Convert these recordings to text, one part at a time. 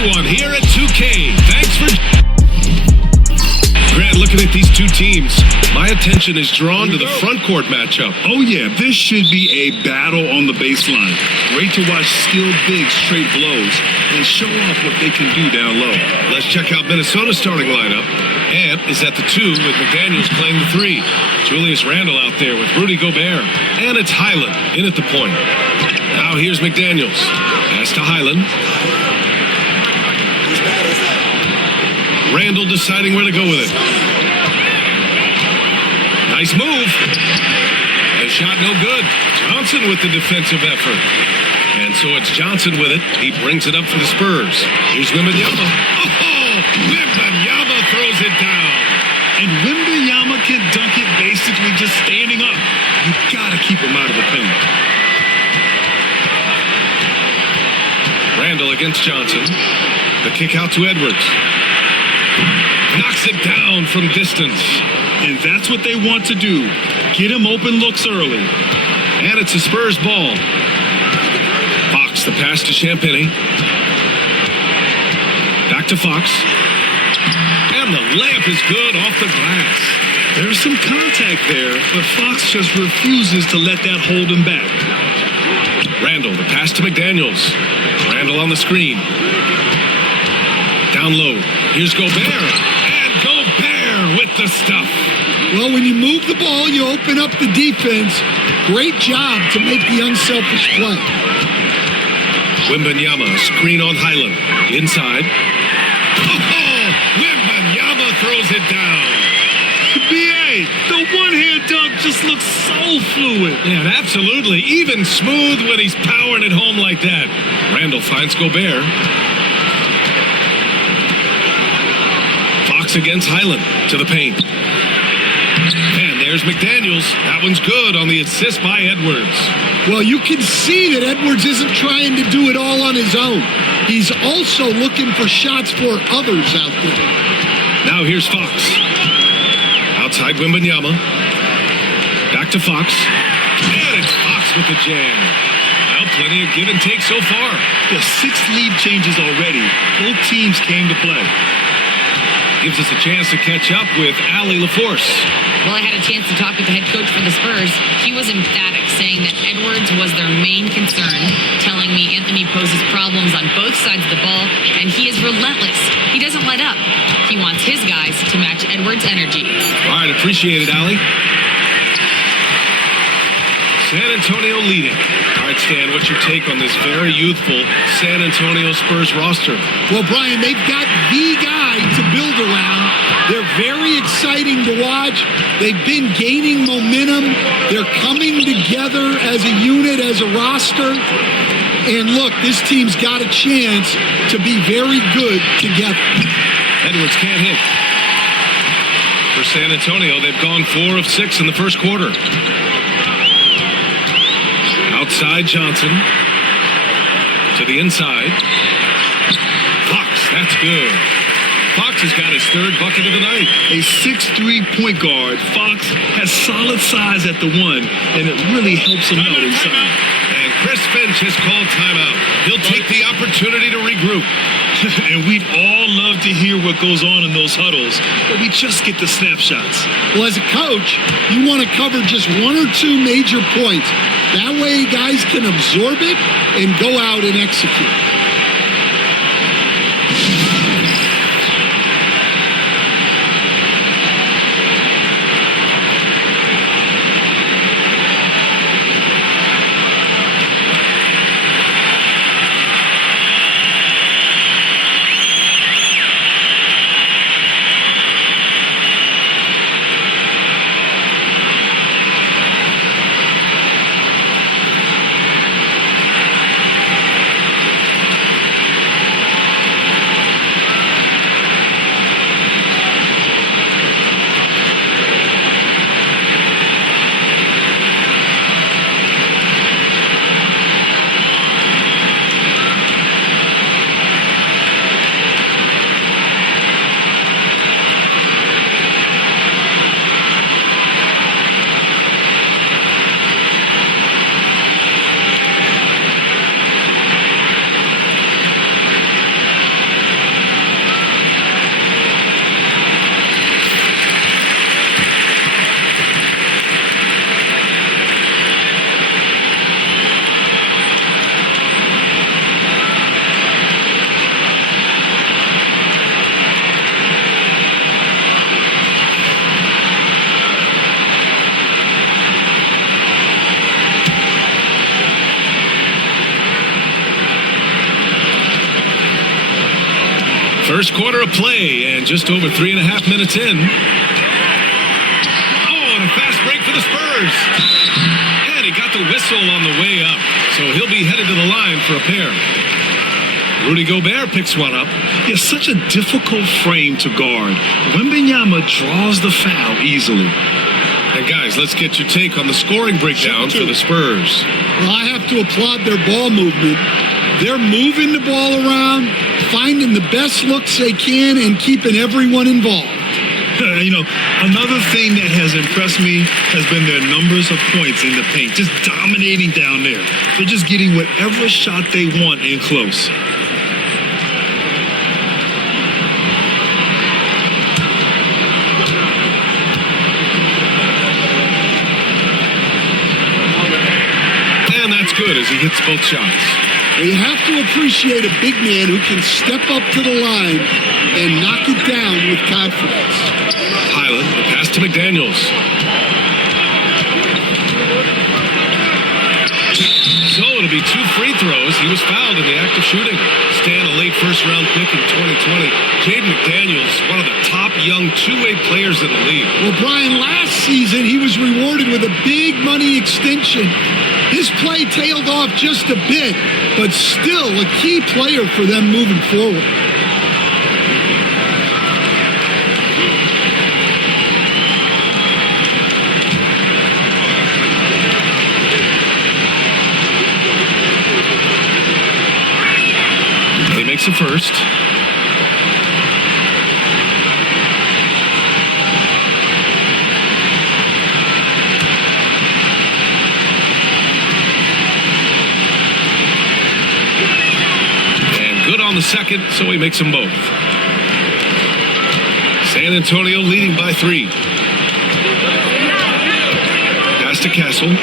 everyone here at 2K. Thanks for... Grant, looking at these two teams, my attention is drawn to the front court matchup. Oh yeah, this should be a battle on the baseline. Great to watch skilled bigs trade blows and show off what they can do down low. Let's check out Minnesota's starting lineup. Ant is at the 2 with McDaniels playing the 3. Julius Randle out there with Rudy Gobert. And it's Highland in at the point. Now here's McDaniels. Pass to Highland. Randle deciding where to go with it. Nice move. The shot no good. Johnson with the defensive effort. And so it's Johnson with it. He brings it up for the Spurs. Here's Wembanyama. Oh, Wembanyama throws it down. And Wembanyama can dunk it basically just standing up. You gotta keep him out of the paint. Randle against Johnson. The kick out to Edwards. Knocks it down from distance. And that's what they want to do. Get him open looks early. And it's a Spurs ball. Fox, the pass to Champagnie. Back to Fox. And the layup is good off the glass. There's some contact there, but Fox just refuses to let that hold him back. Randle, the pass to McDaniels. Randle on the screen. Down low. Here's Gobert. And Gobert with the stuff. Well, when you move the ball, you open up the defense. Great job to make the unselfish play. Wembanyama, screen on Highland. Inside. Oh, Wembanyama throws it down. BA, the one-hand dunk just looks so fluid. Yeah, absolutely. Even smooth when he's powering it home like that. Randle finds Gobert. Fox against Highland to the paint. And there's McDaniels. That one's good on the assist by Edwards. Well, you can see that Edwards isn't trying to do it all on his own. He's also looking for shots for others out there. Now here's Fox. Outside Wembanyama. Back to Fox. And it's Fox with the jam. Well, plenty of give and take so far. The 6 lead changes already. Both teams came to play. Gives us a chance to catch up with Allie LaForce. Well, I had a chance to talk with the head coach for the Spurs. He was emphatic, saying that Edwards was their main concern, telling me Anthony poses problems on both sides of the ball, and he is relentless. He doesn't let up. He wants his guys to match Edwards' energy. All right, appreciate it, Allie. San Antonio leading. All right, Stan, what's your take on this very youthful San Antonio Spurs roster? Well, Brian, they've got the guy to build around. They're very exciting to watch. They've been gaining momentum. They're coming together as a unit, as a roster. And look, this team's got a chance to be very good together. Edwards can't hit. For San Antonio, they've gone 4 of 6 in the first quarter. Outside Johnson. To the inside. Fox, that's good. Fox has got his 3rd bucket of the night. A 6'3" point guard. Fox has solid size at the 1, and it really helps him out inside. And Chris Finch has called timeout. He'll take the opportunity to regroup. And we'd all love to hear what goes on in those huddles, but we just get the snapshots. Well, as a coach, you want to cover just 1 or 2 major points. That way guys can absorb it and go out and execute. First quarter of play and just over 3.5 minutes in. Oh, and a fast break for the Spurs. And he got the whistle on the way up, so he'll be headed to the line for a pair. Rudy Gobert picks one up. Yeah, such a difficult frame to guard. Wembanyama draws the foul easily. And guys, let's get your take on the scoring breakdown for the Spurs. Well, I have to applaud their ball movement. They're moving the ball around, finding the best looks they can, and keeping everyone involved. Another thing that has impressed me has been their numbers of points in the paint, just dominating down there. They're just getting whatever shot they want in close. And that's good as he hits both shots. You have to appreciate a big man who can step up to the line and knock it down with confidence. Highland, the pass to McDaniels. So it'll be 2 free throws. He was fouled in the act of shooting. Stan, a late first-round pick in 2020. Jaden McDaniels, one of the top young two-way players in the league. Well, Brian, last season he was rewarded with a big money extension. His play tailed off just a bit, but still a key player for them moving forward. He makes the first. On the second, so he makes them both. San Antonio leading by 3. Pass to Castle.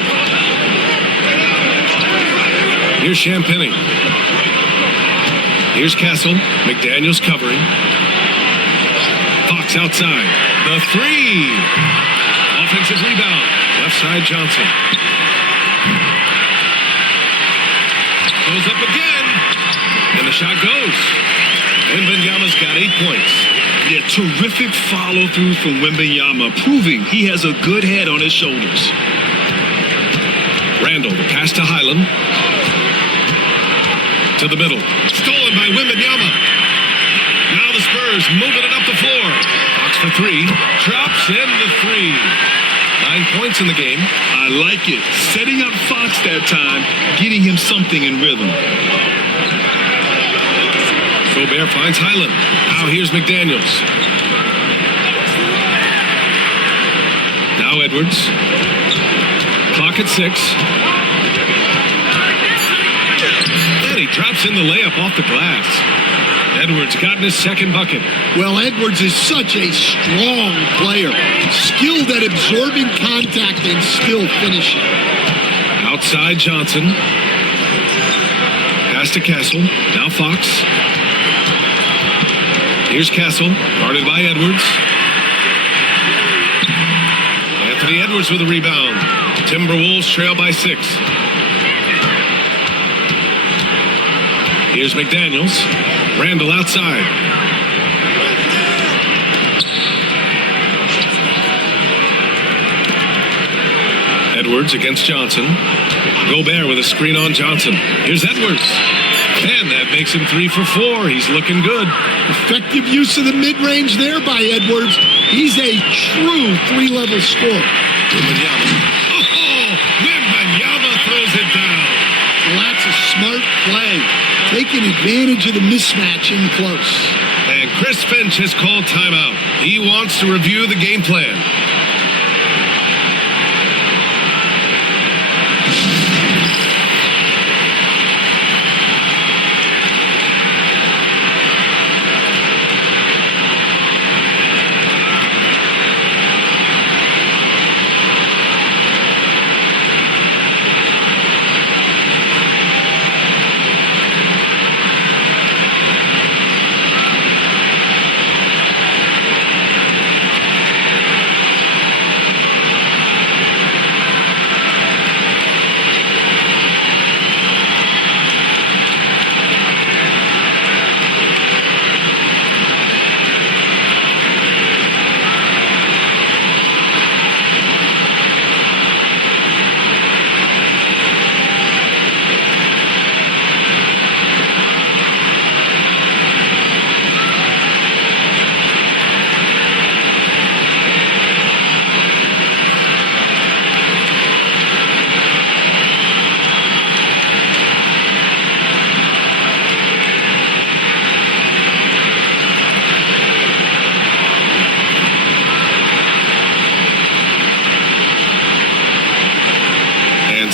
Here's Champagny. Here's Castle. McDaniels covering. Fox outside. The 3. Offensive rebound. Left side Johnson. Goes up again. And the shot goes. Wembanyama's got 8 points. Yeah, terrific follow-through from Wembanyama, proving he has a good head on his shoulders. Randall, the pass to Highland. To the middle. Stolen by Wembanyama. Now the Spurs moving it up the floor. Fox for 3. Drops in the 3. 9 points in the game. I like it. Setting up Fox that time, getting him something in rhythm. Gobert finds Highland. Now here's McDaniels. Now Edwards. Clock at 6. And he drops in the layup off the glass. Edwards got his second bucket. Well, Edwards is such a strong player. Skilled at absorbing contact and still finishing. Outside Johnson. Pass to Castle. Now Fox. Here's Castle, guarded by Edwards. Anthony Edwards with a rebound. Timberwolves trail by 6. Here's McDaniels. Randall outside. Edwards against Johnson. Gobert with a screen on Johnson. Here's Edwards. And that makes him 3 for 4. He's looking good. Effective use of the mid-range there by Edwards. He's a true 3-level scorer. Wembanyama. Oh, Wembanyama throws it down. Well, that's a smart play. Taking advantage of the mismatch in close. And Chris Finch has called timeout. He wants to review the game plan.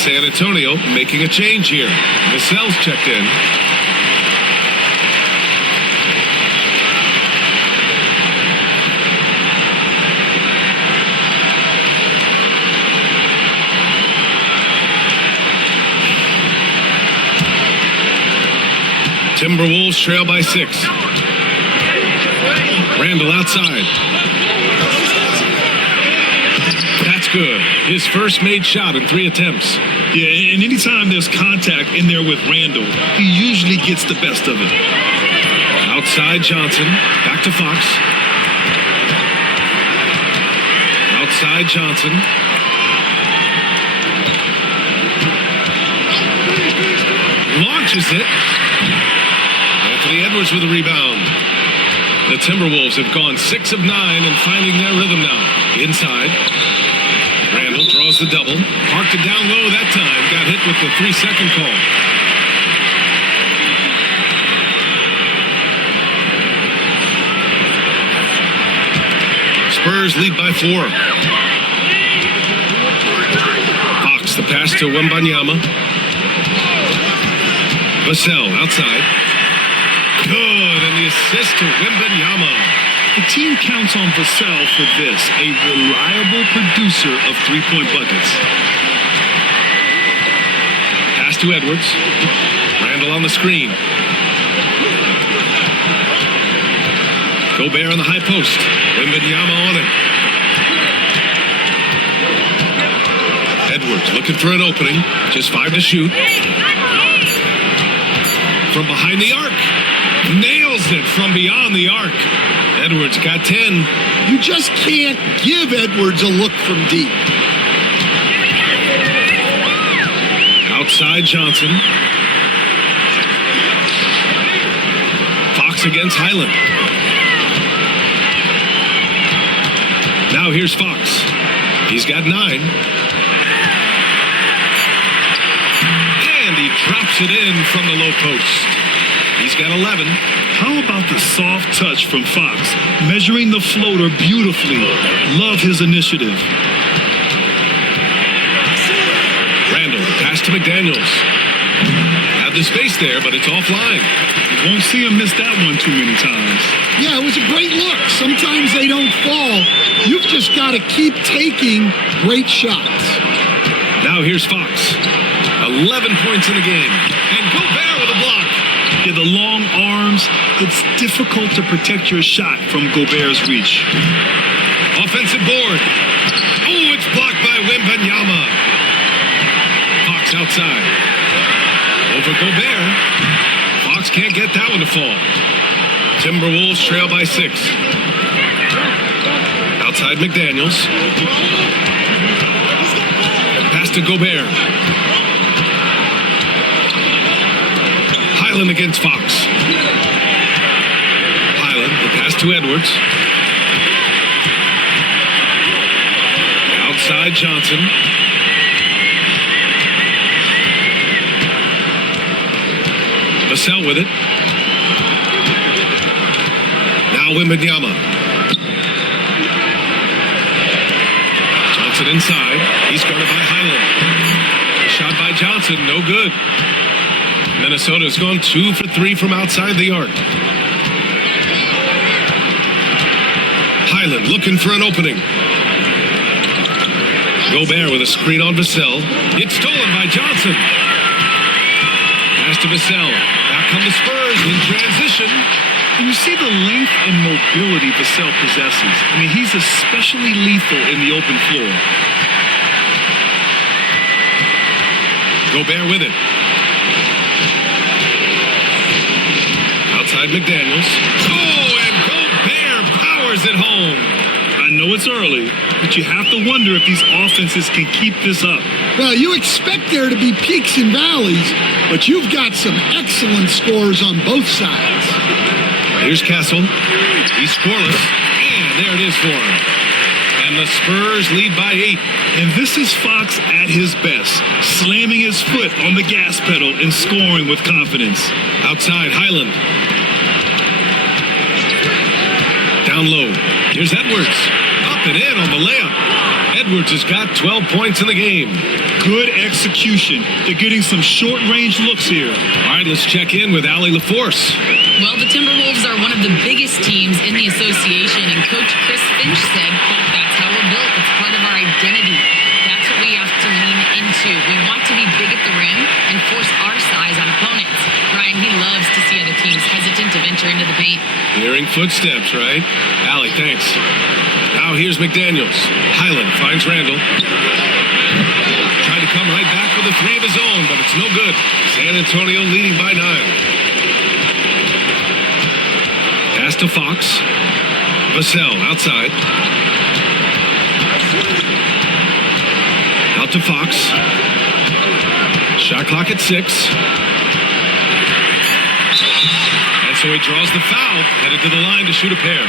San Antonio making a change here. Vassell's checked in. Timberwolves trail by 6. Randall outside. That's good. His first made shot in 3 attempts. Yeah, and anytime there's contact in there with Randall, he usually gets the best of it. Outside Johnson. Back to Fox. Outside Johnson. Launches it. Anthony Edwards with a rebound. The Timberwolves have gone 6 of 9 and finding their rhythm now. Inside. Randall draws the double. Parked it down low that time. Got hit with the 3-second call. Spurs lead by 4. Fox, the pass to Wembanyama. Vassell outside. Good, and the assist to Wembanyama. The team counts on Vassell for this, a reliable producer of three-point buckets. Pass to Edwards. Randall on the screen. Gobert on the high post. Wembanyama on it. Edwards looking for an opening. Just 5 to shoot. From behind the arc. Nails it from beyond the arc. Edwards got 10. You just can't give Edwards a look from deep. Outside Johnson. Fox against Highland. Now here's Fox. He's got 9. And he drops it in from the low post. He's got 11. How about the soft touch from Fox, measuring the floater beautifully? Love his initiative. Randall, pass to McDaniels. Had the space there, but it's offline. You won't see him miss that one too many times. Yeah, it was a great look. Sometimes they don't fall. You've just got to keep taking great shots. Now here's Fox. 11 points in the game. And Gobert with a block. Yeah, the long arms, it's difficult to protect your shot from Gobert's reach. Offensive board. Oh, it's blocked by Wembanyama. Fox outside. Over Gobert. Fox can't get that one to fall. Timberwolves trail by 6. Outside McDaniels. Pass to Gobert. Highland against Fox. Highland, the pass to Edwards. Outside Johnson. Vassell with it. Now Wembanyama. Johnson inside. He's guarded by Highland. Shot by Johnson, no good. Minnesota's gone 2 for 3 from outside the arc. Highland looking for an opening. Gobert with a screen on Vassell. It's stolen by Johnson. Pass to Vassell. Back come the Spurs in transition. And you see the length and mobility Vassell possesses. I mean, he's especially lethal in the open floor. Gobert with it. Outside McDaniels. Oh, and Gobert powers it home. I know it's early, but you have to wonder if these offenses can keep this up. Well, you expect there to be peaks and valleys, but you've got some excellent scores on both sides. Here's Castle. He's scoreless. And there it is for him. And the Spurs lead by 8. And this is Fox at his best, slamming his foot on the gas pedal and scoring with confidence. Outside, Highland. Down low. Here's Edwards. Up and in on the layup. Edwards has got 12 points in the game. Good execution. They're getting some short-range looks here. All right, let's check in with Allie LaForce. Well, the Timberwolves are one of the biggest teams in the association, and Coach Chris Finch said, quote, "That's how we're built. It's part of our identity. That's what we have to lean into. We want to be big at the rim and force our size on opponents." Brian, he loves to see other teams hesitant to venture into the paint. Hearing footsteps, right? Allie, thanks. Now here's McDaniels. Highland finds Randall. Trying to come right back with a three of his own, but it's no good. San Antonio leading by 9. Pass to Fox. Vassell outside. Out to Fox. Shot clock at 6. And so he draws the foul, headed to the line to shoot a pair.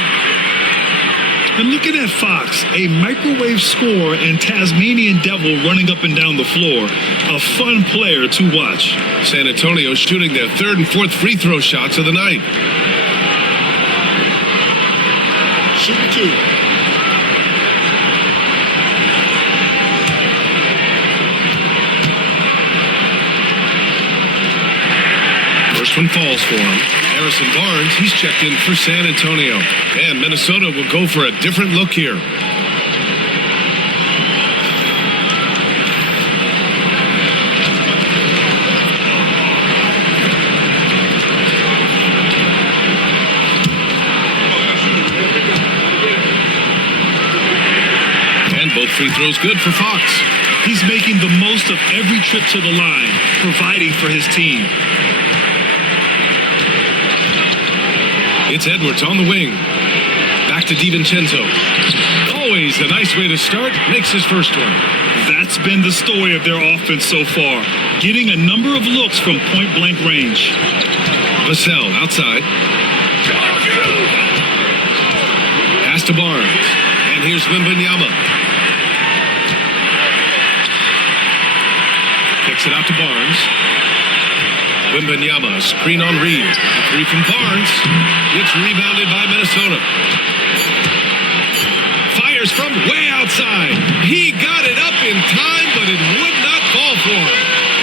And looking at Fox, a microwave scorer and Tasmanian devil running up and down the floor. A fun player to watch. San Antonio shooting their 3rd and 4th free throw shots of the night. Shooting 2. First one falls for him. Harrison Barnes, he's checked in for San Antonio. And Minnesota will go for a different look here. And both free throws good for Fox. He's making the most of every trip to the line, providing for his team. It's Edwards on the wing. Back to DiVincenzo. Always a nice way to start. Makes his first one. That's been the story of their offense so far. Getting a number of looks from point-blank range. Vassell outside. Pass to Barnes. And here's Wembanyama. Kicks it out to Barnes. Wembanyama, screen on Reed. A three from Barnes. It's rebounded by Minnesota. Fires from way outside. He got it up in time, but it would not fall for him.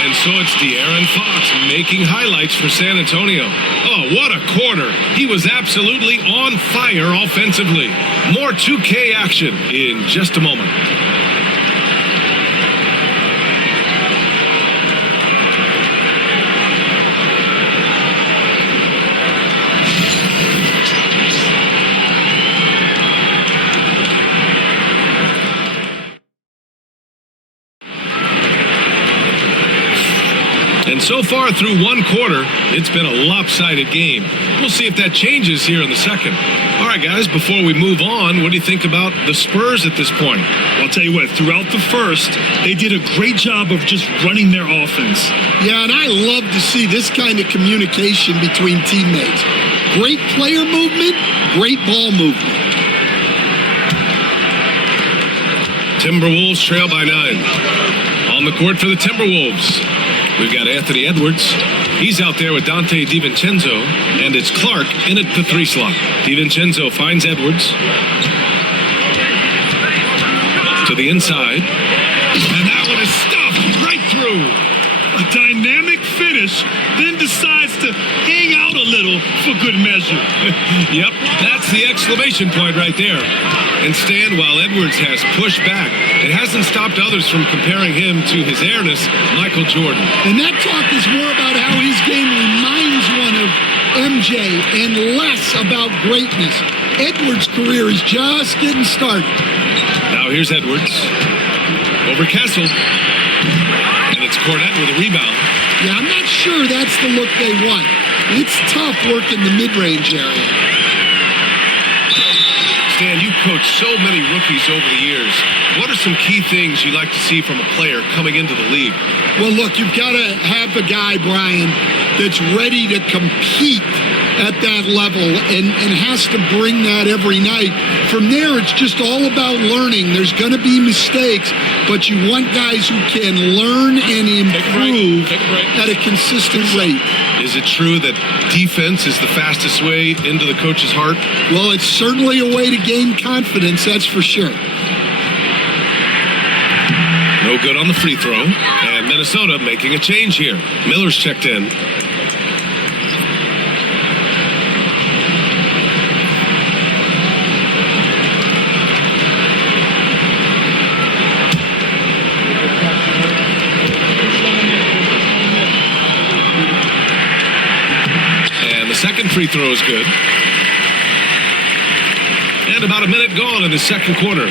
And so it's De'Aaron Fox making highlights for San Antonio. Oh, what a quarter. He was absolutely on fire offensively. More 2K action in just a moment. And so far through one quarter, it's been a lopsided game. We'll see if that changes here in the second. All right, guys, before we move on, what do you think about the Spurs at this point? Well, I'll tell you what, throughout the first, they did a great job of just running their offense. Yeah, and I love to see this kind of communication between teammates. Great player movement, great ball movement. Timberwolves trail by 9. On the court for the Timberwolves, we've got Anthony Edwards. He's out there with Dante DiVincenzo, and it's Clark in at the 3 slot. DiVincenzo finds Edwards to the inside, and that one is stuffed right through. A dynamic finish, then decides to hang out a little for good measure. Yep, that's the exclamation point right there. And Stan, while Edwards has pushed back, it hasn't stopped others from comparing him to his heiress, Michael Jordan. And that talk is more about how his game reminds one of MJ and less about greatness. Edwards' career is just getting started. Now here's Edwards. Over Kessel. And it's Cornette with a rebound. Yeah, I'm not sure that's the look they want. It's tough working the mid-range area. Stan, you've coached so many rookies over the years. What are some key things you like to see from a player coming into the league? Well, look, you've got to have a guy, Brian, that's ready to compete at that level and has to bring that every night. From there, it's just all about learning. There's going to be mistakes, but you want guys who can learn and improve at a consistent rate. Is it true that defense is the fastest way into the coach's heart? Well, it's certainly a way to gain confidence, that's for sure. No good on the free throw. And Minnesota making a change here. Miller's checked in. Second free throw is good. And about a minute gone in the second quarter.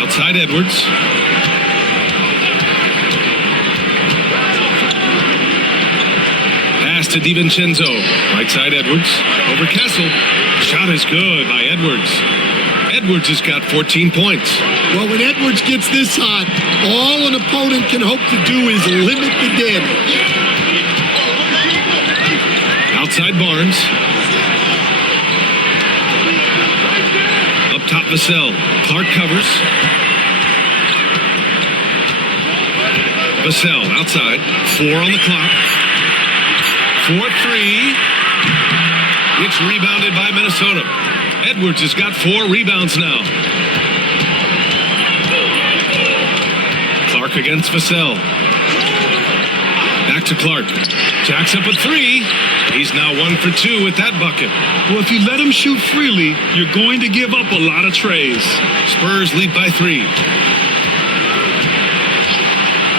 Outside Edwards. Pass to DiVincenzo. Right side Edwards. Over Kessel. Shot is good by Edwards. Edwards has got 14 points. Well, when Edwards gets this hot, all an opponent can hope to do is limit the damage. Outside Barnes. Up top Vassell. Clark covers. Vassell outside. 4 on the clock. 4-3. It's rebounded by Minnesota. Edwards has got 4 rebounds now. Clark against Vassell. Back to Clark. Jacks up a 3. He's now 1 for 2 with that bucket. Well, if you let him shoot freely, you're going to give up a lot of trays. Spurs lead by 3.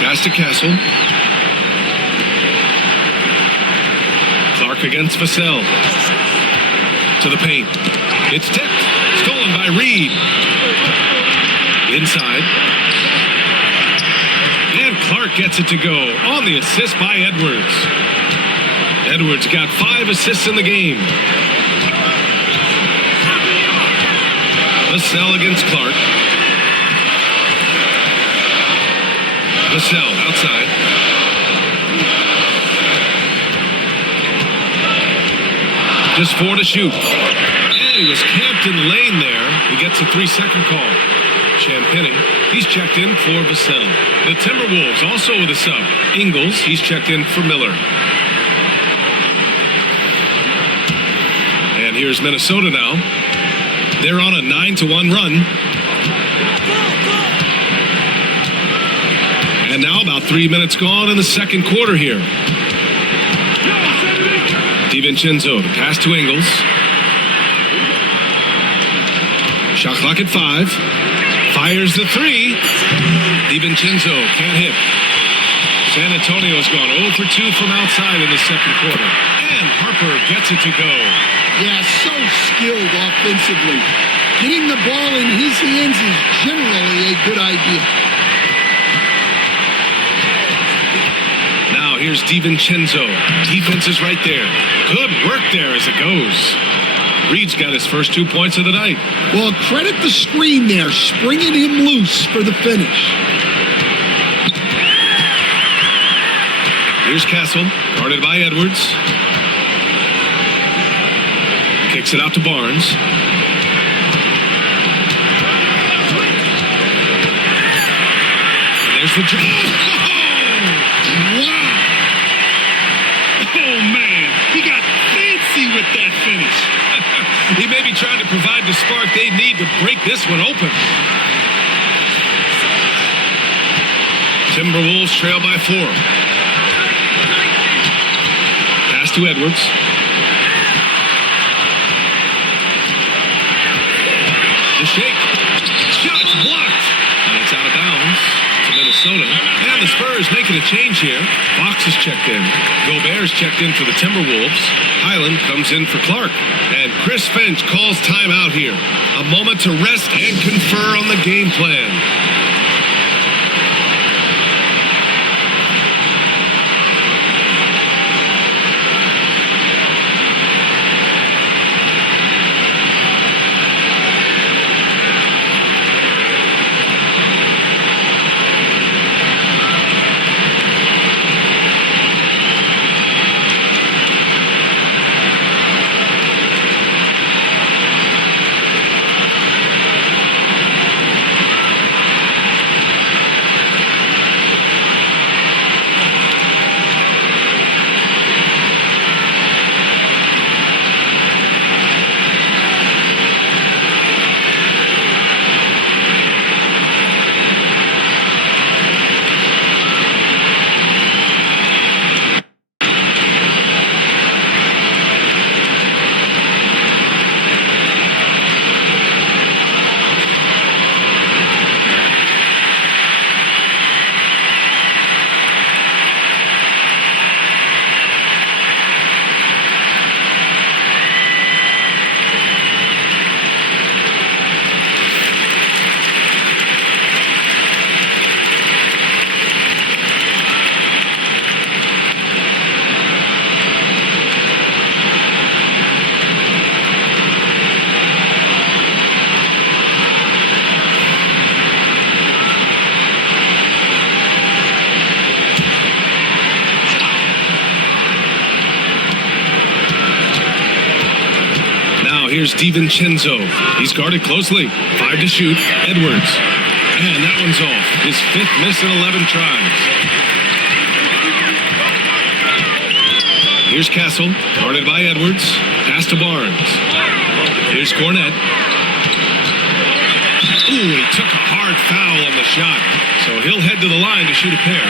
Pass to Castle. Clark against Vassell. To the paint. It's tipped. Stolen by Reed. Inside. And Clark gets it to go on the assist by Edwards. Edwards got 5 assists in the game. Vassell against Clark. Vassell outside. Just 4 to shoot. And he was camped in the lane there. He gets a 3-second call. Champagny, he's checked in for Vassell. The Timberwolves also with a sub. Ingles, he's checked in for Miller. And here's Minnesota now. They're on a 9-1 run. And now about 3 minutes gone in the second quarter here. DiVincenzo, the pass to Ingles. Shot clock at 5. Fires the 3. DiVincenzo can't hit. San Antonio's gone 0 for 2 from outside in the second quarter. And Harper gets it to go. Yeah, so skilled offensively. Getting the ball in his hands is generally a good idea. Now here's DiVincenzo. Defense is right there. Good work there as it goes. Reed's got his first 2 points of the night. Well, credit the screen there, springing him loose for the finish. Here's Castle, guarded by Edwards. Kicks it out to Barnes. And there's the jump. Wow! Oh, man. He got fancy with that finish. He may be trying to provide the spark they need to break this one open. Timberwolves trail by 4. Pass to Edwards. The shake. Shot's blocked. And it's out of bounds to Minnesota. And the Spurs making a change here. Fox is checked in. Gobert's checked in for the Timberwolves. Highland comes in for Clark. And Chris Finch calls timeout here. A moment to rest and confer on the game plan. Now here's DiVincenzo. He's guarded closely. 5 to shoot. Edwards. And that one's off. His 5th miss in 11 tries. Here's Castle. Guarded by Edwards. Pass to Barnes. Here's Cornette. Ooh, he took a hard foul on the shot. So he'll head to the line to shoot a pair.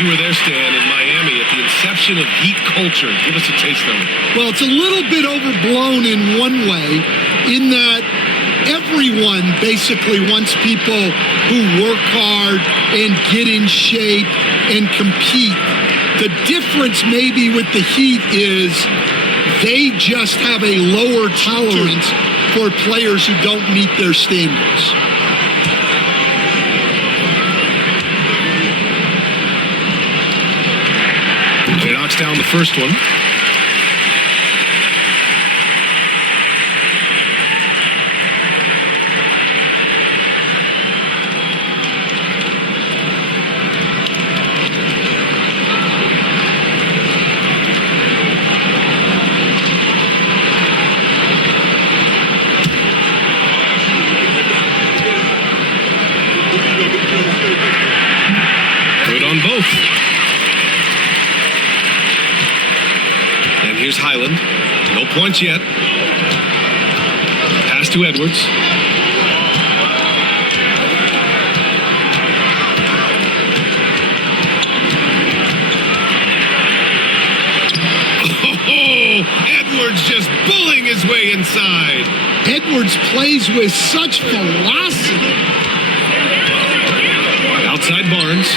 You were there, Stan, in Miami at the inception of Heat culture. Give us a taste of it. Well, it's a little bit overblown in one way, in that everyone basically wants people who work hard and get in shape and compete. The difference maybe with the Heat is they just have a lower tolerance for players who don't meet their standards. He knocks down the first one. Good on both. And here's Highland. No points yet. Pass to Edwards. Oh, Edwards just bullying his way inside. Edwards plays with such velocity. Outside Barnes.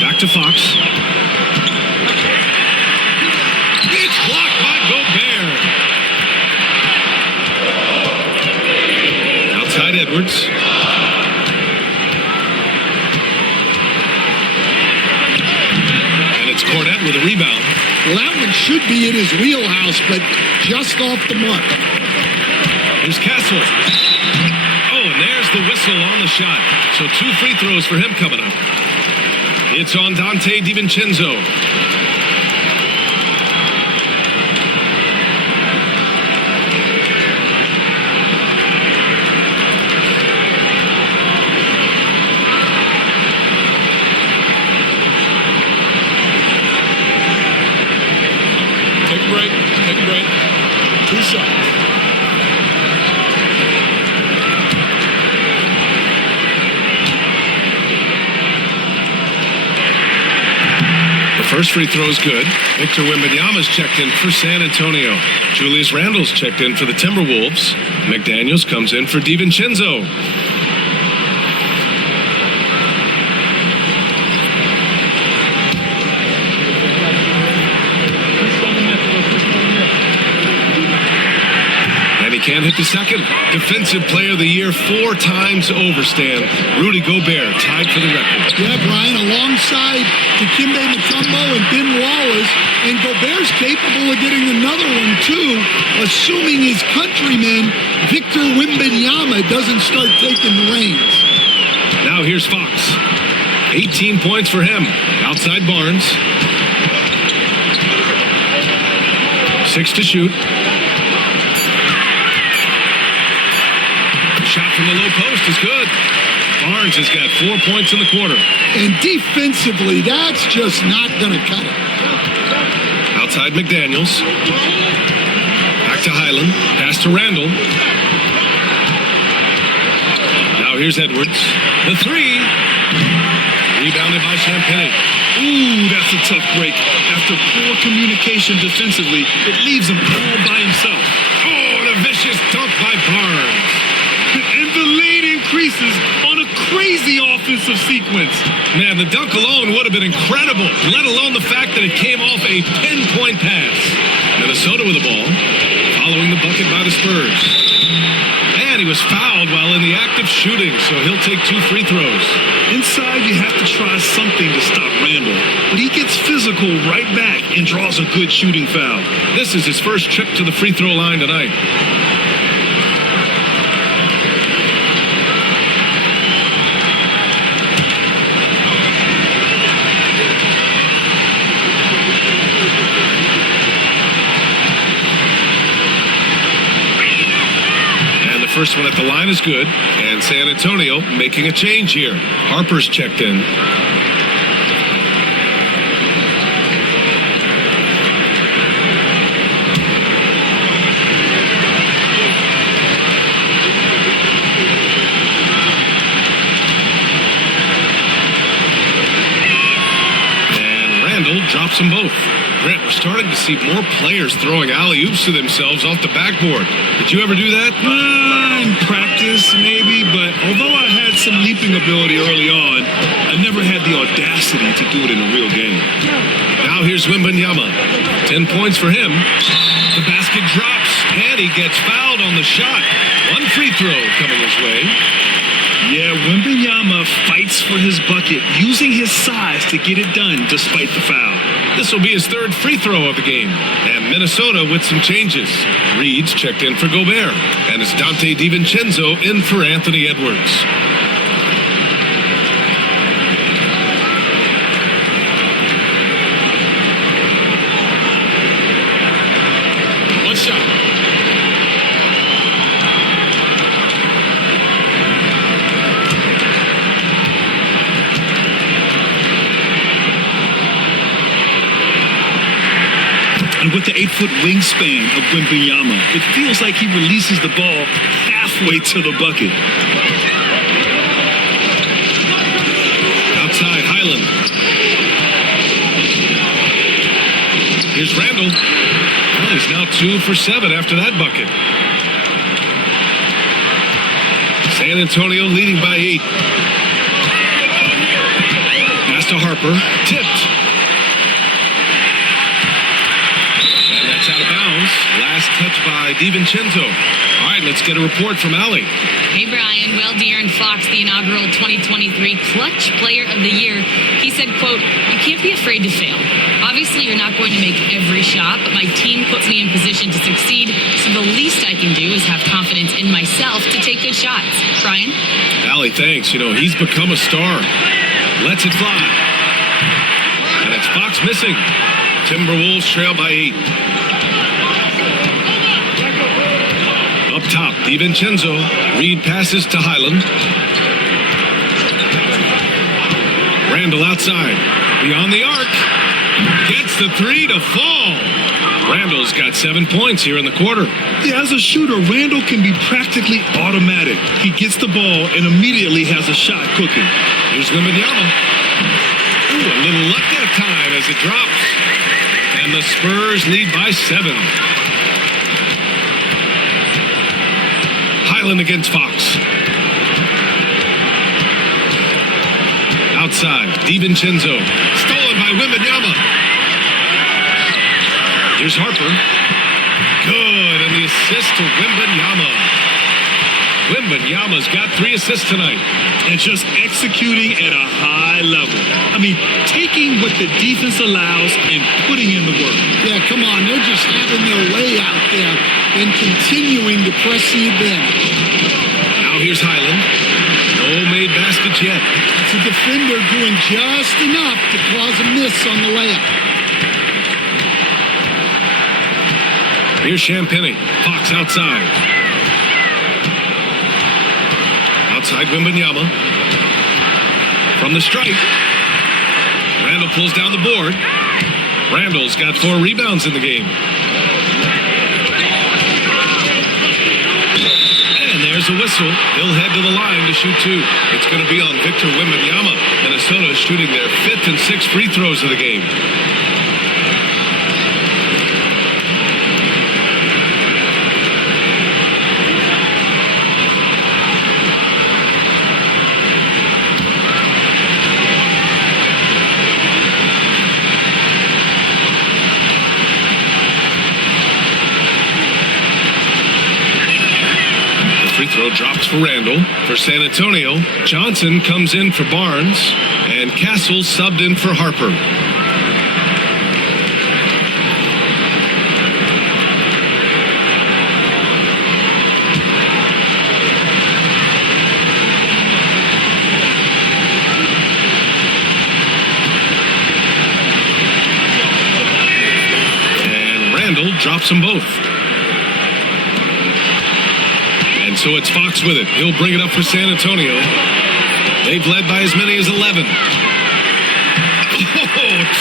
Back to Fox. It's blocked by Gobert. Outside Edwards. And it's Cornette with a rebound. Well, that one should be in his wheelhouse, but just off the mark. Here's Castle. Oh, and there's the whistle on the shot. So 2 free throws for him coming up. It's on Dante DiVincenzo. Take a break. Take a break. 2 shots. First free throw is good. Victor Wembanyama's checked in for San Antonio. Julius Randle's checked in for the Timberwolves. McDaniels comes in for DiVincenzo. And he can't hit the second. Defensive Player of the Year 4 times over, Stan. Rudy Gobert tied for the record. Yeah, Brian, alongside Dikembe Mutombo and Ben Wallace, and Gobert's capable of getting another one too, assuming his countryman Victor Wembanyama doesn't start taking the reins. Now here's Fox. 18 points for him. Outside Barnes. 6 to shoot. Shot from the low post is good. Barnes has got 4 points in the quarter. And defensively, that's just not going to cut it. Outside McDaniels. Back to Highland. Pass to Randle. Now here's Edwards. The 3. Rebounded by Champagnie. Ooh, that's a tough break. After poor communication defensively, it leaves him all by himself. Oh, and a vicious dunk by Barnes. And the lead increases on a crazy offensive sequence. Man, the dunk alone would have been incredible, let alone the fact that it came off a pinpoint pass. Minnesota with the ball, following the bucket by the Spurs. And he was fouled while in the act of shooting, so he'll take 2 free throws. Inside, you have to try something to stop Randle, but he gets physical right back and draws a good shooting foul. This is his first trip to the free throw line tonight. this one at the line is good. And San Antonio making a change here. Harper's checked in. Drops them both. Grant, we're starting to see more players throwing alley-oops to themselves off the backboard. Did you ever do that? In practice, maybe, but although I had some leaping ability early on, I never had the audacity to do it in a real game. Now here's Wembanyama. 10 points for him. The basket drops, and he gets fouled on the shot. One free throw coming his way. Yeah, Wembanyama fights for his bucket, using his size to get it done despite the foul. This will be his third free throw of the game. And Minnesota with some changes. Reed's checked in for Gobert. And it's Dante DiVincenzo in for Anthony Edwards. One shot. And with the 8-foot wingspan of Wembanyama, it feels like he releases the ball halfway to the bucket. Outside, Highland. Here's Randall. Well, he's now 2 for 7 after that bucket. San Antonio leading by 8. Pass to Harper. Tipped. Out of bounds. Last touch by DiVincenzo. All right, let's get a report from Allie. Hey, Brian. Well, De'Aaron Fox, the inaugural 2023 Clutch Player of the Year, he said, quote, "You can't be afraid to fail. Obviously, you're not going to make every shot, but my team puts me in position to succeed, so the least I can do is have confidence in myself to take good shots." Brian? Allie, thanks. You know, he's become a star. Lets it fly. And it's Fox missing. Timberwolves trail by 8. Up top, DiVincenzo. Reed passes to Highland. Randall outside. Beyond the arc. Gets the 3 to fall. Randall's got 7 points here in the quarter. Yeah, as a shooter, Randall can be practically automatic. He gets the ball and immediately has a shot cooking. Here's Wembanyama. Ooh, a little luck that time as it drops. And the Spurs lead by 7. Highland against Fox. Outside, DiVincenzo. Stolen by Wembanyama. Here's Harper. Good, and the assist to Wembanyama. Wembanyama's got 3 assists tonight. And just executing at a high level. I mean, taking what the defense allows and putting in the work. Yeah, come on. They're just having their way out there and continuing to press the advantage. Now here's Highland. No made baskets yet. It's a defender doing just enough to cause a miss on the layup. Here's Champagny. Fox outside. Outside Wembanyama. From the stripe. Randall pulls down the board. Randall's got 4 rebounds in the game. And there's a whistle. He'll head to the line to shoot 2. It's going to be on Victor Wembanyama. Minnesota is shooting their 5th and 6th free throws of the game. Free throw drops for Randall. For San Antonio, Johnson comes in for Barnes, and Castle subbed in for Harper. And Randall drops them both. So it's Fox with it. He'll bring it up for San Antonio. They've led by as many as 11. Oh,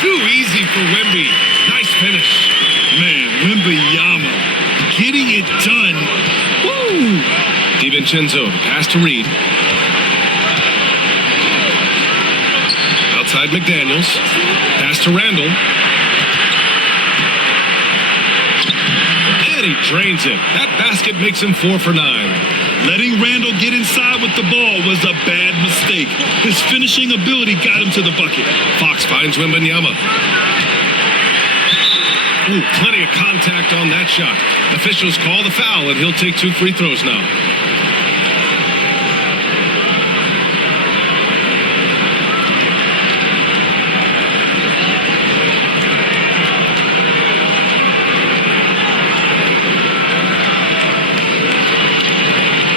too easy for Wemby. Nice finish. Man, Wembanyama getting it done. Woo! DiVincenzo, pass to Reed. Outside McDaniels. Pass to Randall. And he drains it. That basket makes him 4 for 9. Letting Randall get inside with the ball was a bad mistake. His finishing ability got him to the bucket. Fox finds Wembanyama. Ooh, plenty of contact on that shot. Officials call the foul, and he'll take 2 free throws now.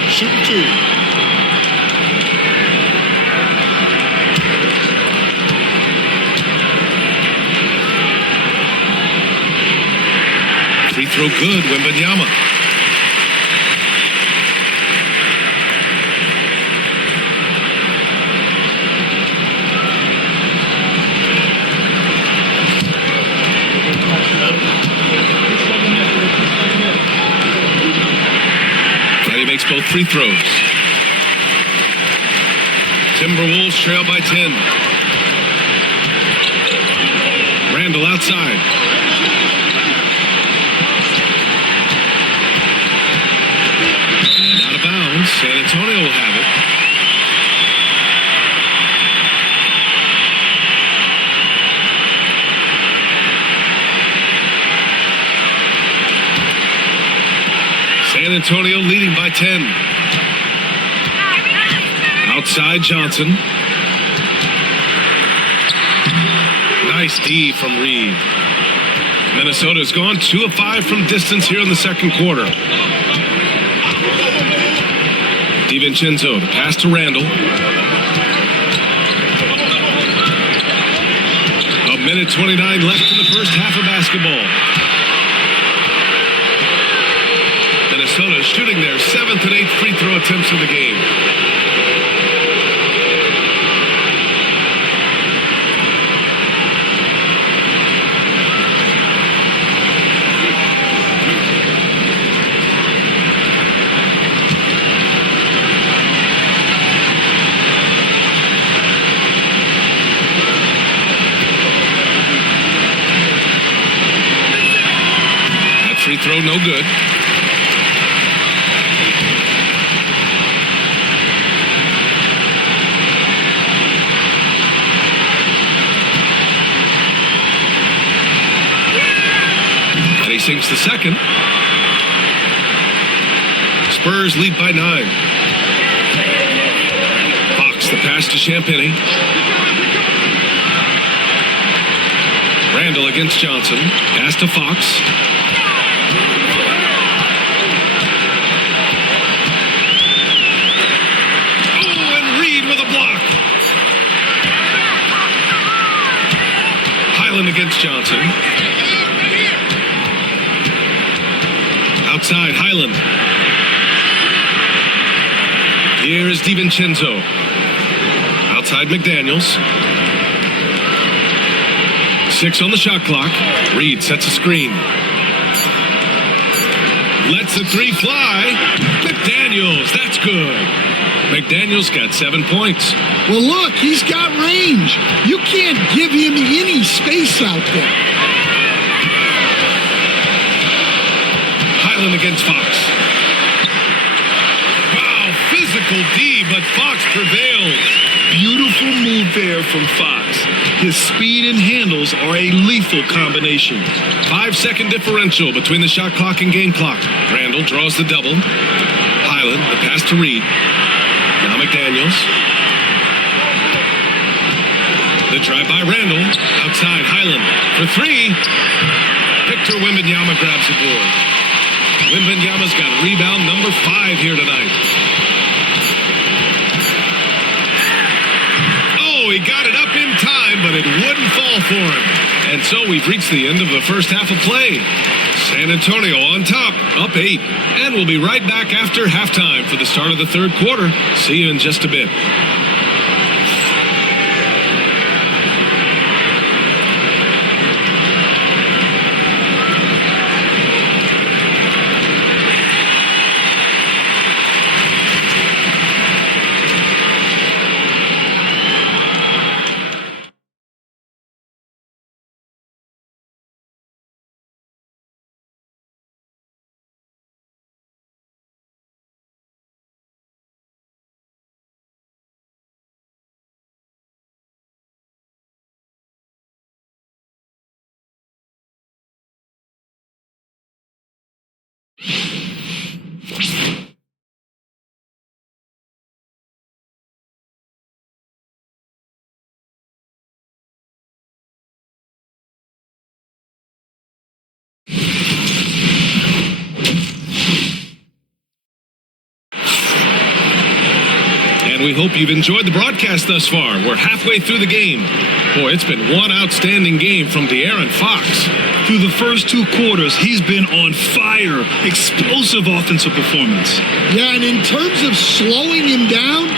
Shooting 2. Free throw good, Wembanyama. He makes both free throws. Timberwolves trail by 10. Randall outside. And out of bounds. San Antonio will have it. San Antonio leading by 10. Outside Johnson. Nice D from Reed. Minnesota's gone 2 of 5 from distance here in the second quarter. DiVincenzo, the pass to Randall. A minute 29 left in the first half of basketball. Minnesota shooting their 7th and 8th free throw attempts of the game. That free throw no good. Sinks the second. Spurs lead by 9. Fox, the pass to Champagny. Randall against Johnson. Pass to Fox. Oh, and Reed with a block. Highland against Johnson. Outside, Highland. Here is DiVincenzo. Outside, McDaniels. 6 on the shot clock. Reed sets a screen. Lets the 3 fly. McDaniels, that's good. McDaniels got 7 points. Well, look, he's got range. You can't give him any space out there. Against Fox. Wow, physical D, but Fox prevails. Beautiful move there from Fox. His speed and handles are a lethal combination. 5-second differential between the shot clock and game clock. Randall draws the double. Highland, the pass to Reed. Now McDaniels. The drive by Randall. Outside, Highland for 3. Victor Wembanyama grabs the board. Wembanyama's got rebound number 5 here tonight. Oh, he got it up in time, time, but it wouldn't fall for him. And so we've reached the end of the first half of play. San Antonio on top, up 8. And we'll be right back after halftime for the start of the third quarter. See you in just a bit. And we hope you've enjoyed the broadcast thus far. We're halfway through the game. Boy, it's been one outstanding game from De'Aaron Fox. Through the first 2 quarters, he's been on fire. Explosive offensive performance. Yeah, and in terms of slowing him down,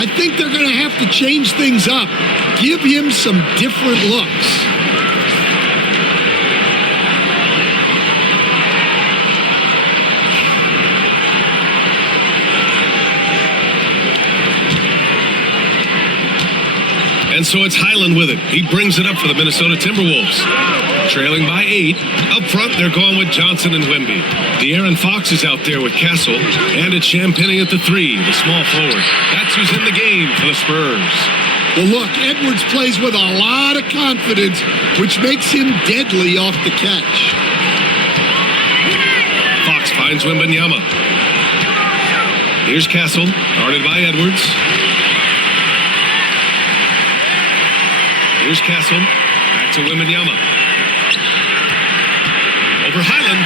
I think they're going to have to change things up. Give him some different looks. And so it's Highland with it. He brings it up for the Minnesota Timberwolves. Trailing by 8. Up front, they're going with Johnson and Wemby. De'Aaron Fox is out there with Castle. And it's Champagnie at the 3, the small forward. That's who's in the game for the Spurs. Well, look, Edwards plays with a lot of confidence, which makes him deadly off the catch. Fox finds Wembanyama. Here's Castle, guarded by Edwards. Here's Castle, back to Wembanyama. Over Highland.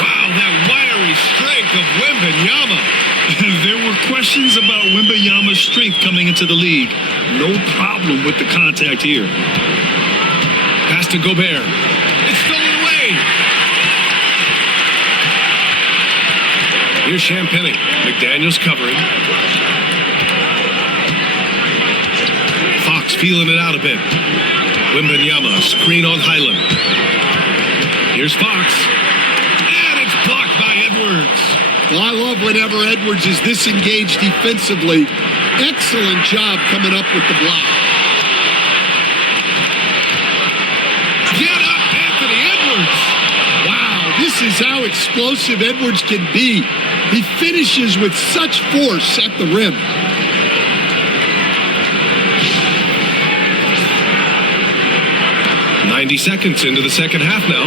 Wow, that wiry strength of Wembanyama. There were questions about Wembanyama's strength coming into the league. No problem with the contact here. Pass to Gobert. It's stolen away. Here's Champagnie. McDaniels covering. Fox feeling it out a bit. Wembanyama, screen on Highland. Here's Fox. And it's blocked by Edwards. Well, I love whenever Edwards is this engaged defensively. Excellent job coming up with the block. Get up, Anthony Edwards. Wow, this is how explosive Edwards can be. He finishes with such force at the rim. .90 seconds into the second half now.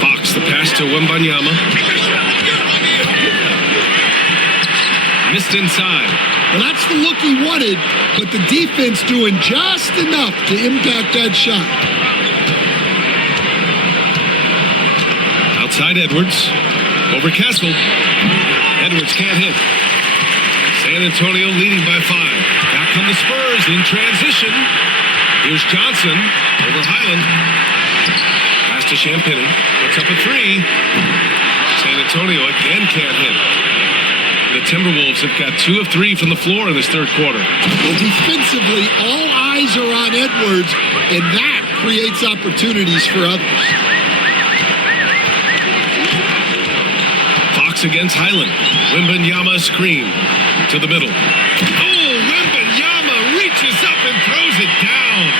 Fox, the pass to Wembanyama. Missed inside. Well, that's the look he wanted, but the defense doing just enough to impact that shot. Outside Edwards. Over Castle. Edwards can't hit. San Antonio leading by 5. Back come the Spurs in transition. Here's Johnson over Highland. Pass to Champagnie. Puts up a 3. San Antonio again can't hit. The Timberwolves have got 2 of 3 from the floor in this third quarter. Well, defensively, all eyes are on Edwards, and that creates opportunities for others. Fox against Highland. Wembanyama screen to the middle. Oh, Wembanyama reaches up and throws it down.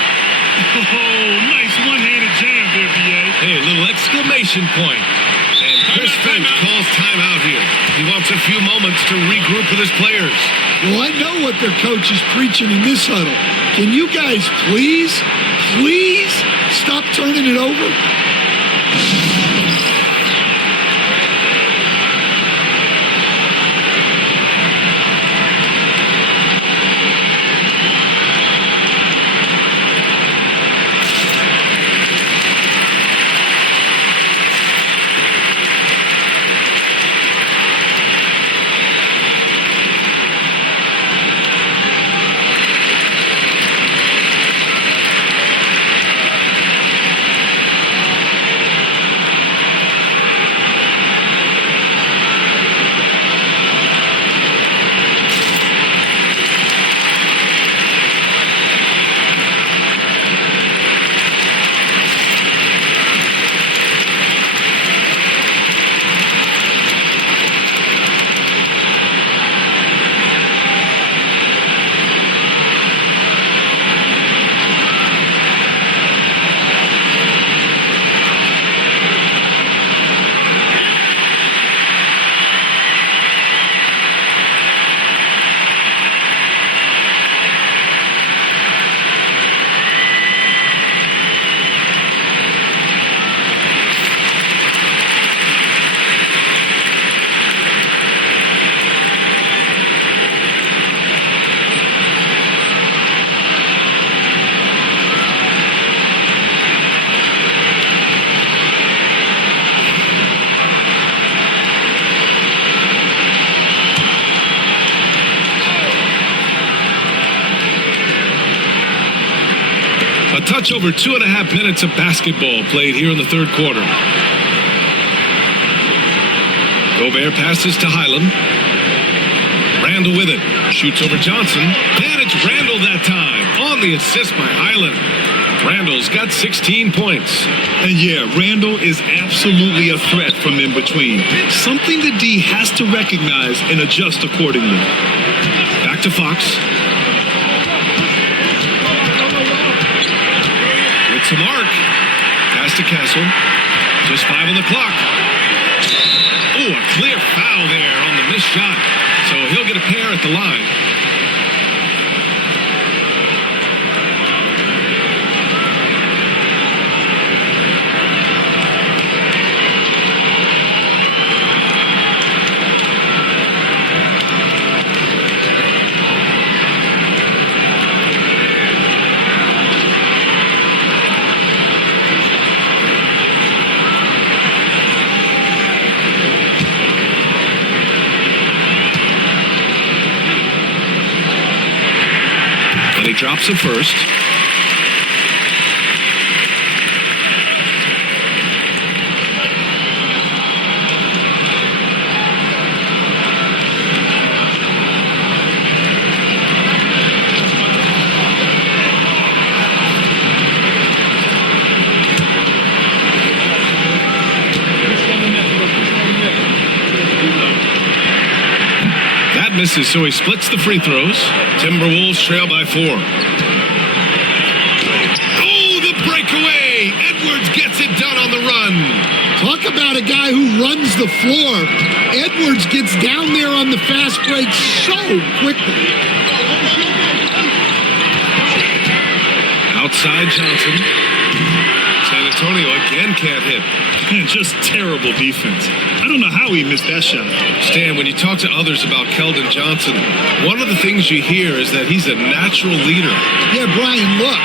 Oh, nice one-handed jam there, B.A. Hey, a little exclamation point. And Chris Finch calls timeout here. He wants a few moments to regroup with his players. Well, I know what their coach is preaching in this huddle. Can you guys please stop turning it over? touch over 2.5 minutes of basketball played here in the third quarter. Gobert passes to Highland. Randall with it. Shoots over Johnson. And it's Randall that time. On the assist by Highland. Randall's got 16 points. And yeah, Randall is absolutely a threat from in between. Something the D has to recognize and adjust accordingly. Back to Fox. It's a mark. Pass to Castle. Just 5 on the clock. Oh, a clear foul there on the missed shot. So he'll get a pair at the line. Drops it first. That misses, so he splits the free throws. Timberwolves trail by 4. Oh, the breakaway! Edwards gets it done on the run. Talk about a guy who runs the floor. Edwards gets down there on the fast break so quickly. Outside Johnson. San Antonio again can't hit. Man, just terrible defense. I don't know how he missed that shot. Stan, when you talk to others about Keldon Johnson, one of the things you hear is that he's a natural leader. Yeah, Brian, look,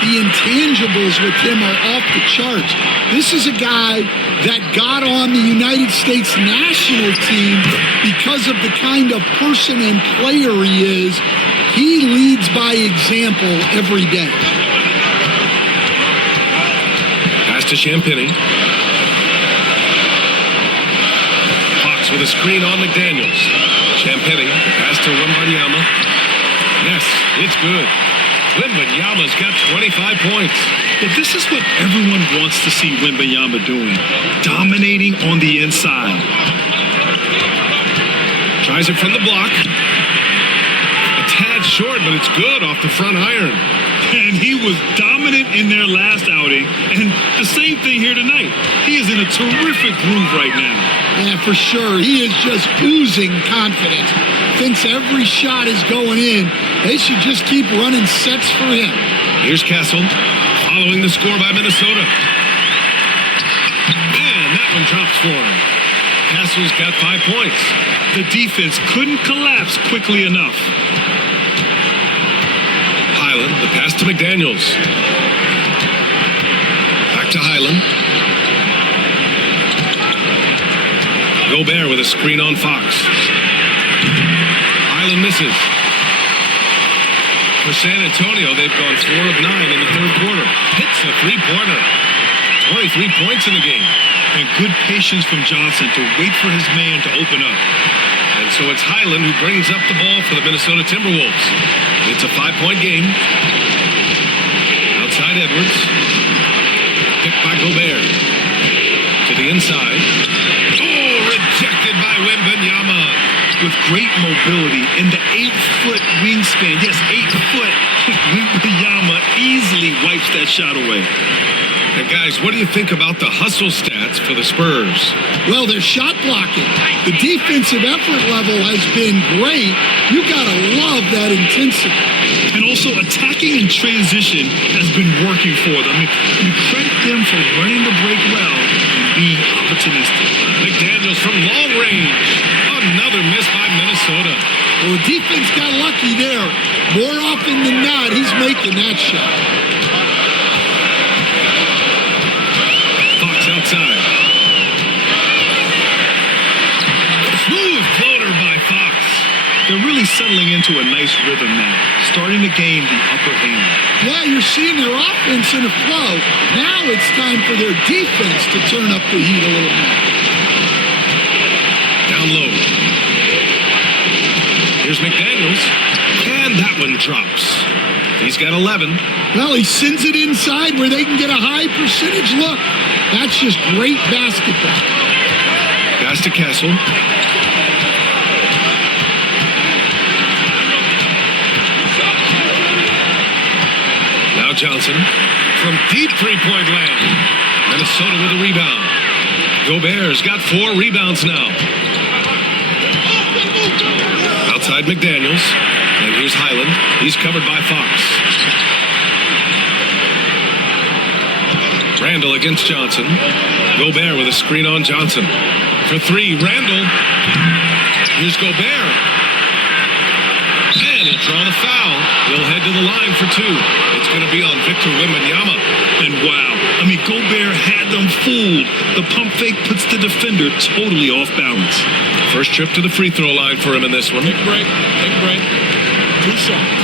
the intangibles with him are off the charts. This is a guy that got on the United States national team because of the kind of person and player he is. He leads by example every day. Pass to Champagny. With a screen on McDaniels. Champagny pass to Wembanyama. Yes, it's good. Wembanyama's got 25 points. But this is what everyone wants to see Wembanyama doing. Dominating on the inside. Tries it from the block. A tad short, but it's good off the front iron. And he was dominant in their last outing. And the same thing here tonight. He is in a terrific groove right now. Yeah, for sure. He is just oozing confidence. Thinks every shot is going in. They should just keep running sets for him. Here's Castle, following the score by Minnesota. And that one drops for him. Castle's got 5 points. The defense couldn't collapse quickly enough. Highland, the pass to McDaniels. Back to Highland. Gobert with a screen on Fox. Highland misses. For San Antonio, they've gone 4 of 9 in the third quarter. Hits a three-pointer. 23 points in the game. And good patience from Johnson to wait for his man to open up. And so it's Highland who brings up the ball for the Minnesota Timberwolves. It's a 5-point game. Outside Edwards. Picked by Gobert. To the inside. Rejected by Wembanyama. With great mobility in the 8-foot wingspan. Yes, 8 foot. Wembanyama easily wipes that shot away. And guys, what do you think about the hustle stats for the Spurs? Well, they're shot blocking. The defensive effort level has been great. You gotta love that intensity. And also attacking in transition has been working for them. I mean, you credit them for running the break well and being opportunistic. McDaniels from long range. Another miss by Minnesota. Well, the defense got lucky there. More often than not, he's making that shot. Fox outside. Smooth floater by Fox. They're really settling into a nice rhythm now, starting to gain the upper hand. Yeah, you're seeing their offense in a flow. Now it's time for their defense to turn up the heat a little more. Down low. Here's McDaniels. And that one drops. He's got 11. Well, he sends it inside where they can get a high percentage look. That's just great basketball. Pass to Castle. Now Johnson from deep three-point land. Minnesota with a rebound. Gobert's got 4 rebounds now. Outside McDaniels. And here's Highland. He's covered by Fox. Randall against Johnson. Gobert with a screen on Johnson. For 3, Randall. Here's Gobert. And he'll draw the foul. He'll head to the line for 2. It's going to be on Victor Wembanyama. And wow, I mean, Gobert had them fooled. The pump fake puts the defender totally off balance. First trip to the free throw line for him in this one. Take a break. 2 shots.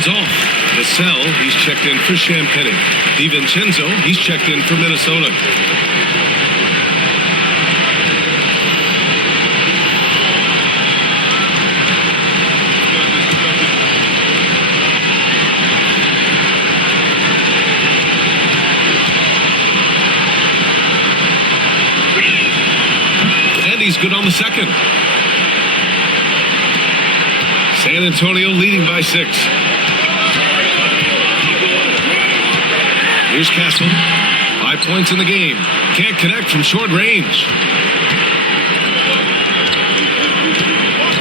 Off. Vassell, he's checked in for Champagny. DiVincenzo, he's checked in for Minnesota. And he's good on the second. San Antonio leading by 6. Here's Castle. 5 points in the game. Can't connect from short range.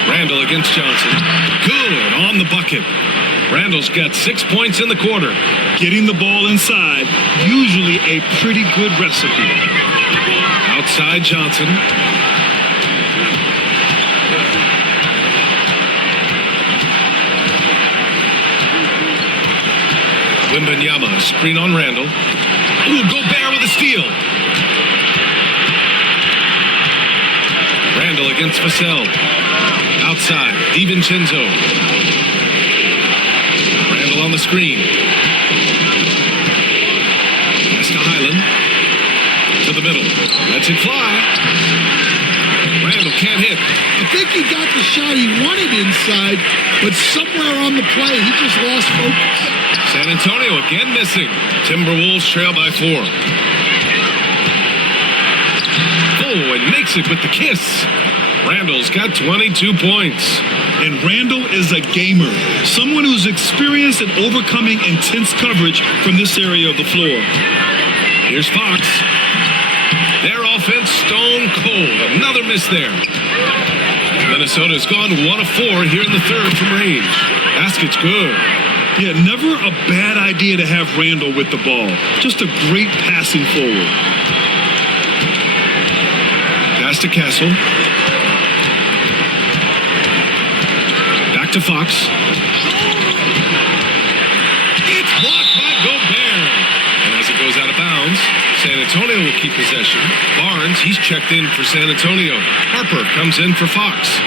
Randall against Johnson. Good on the bucket. Randall's got 6 points in the quarter. Getting the ball inside, usually a pretty good recipe. Outside Johnson. Wembanyama, screen on Randall. Ooh, Gobert with a steal. Randall against Vassell. Outside, DiVincenzo. Randall on the screen. Pass to Highland. To the middle. Lets it fly. Randall can't hit. I think he got the shot he wanted inside, but somewhere on the play, he just lost focus. San Antonio again missing. Timberwolves trail by 4. Oh, and makes it with the kiss. Randall's got 22 points. And Randall is a gamer, someone who's experienced in overcoming intense coverage from this area of the floor. Here's Fox. Their offense stone cold. Another miss there. Minnesota's gone 1 of 4 here in the third from range. Basket's good. Yeah, never a bad idea to have Randall with the ball. Just a great passing forward. Pass to Castle. Back to Fox. It's blocked by Gobert. And as it goes out of bounds, San Antonio will keep possession. Barnes, he's checked in for San Antonio. Harper comes in for Fox.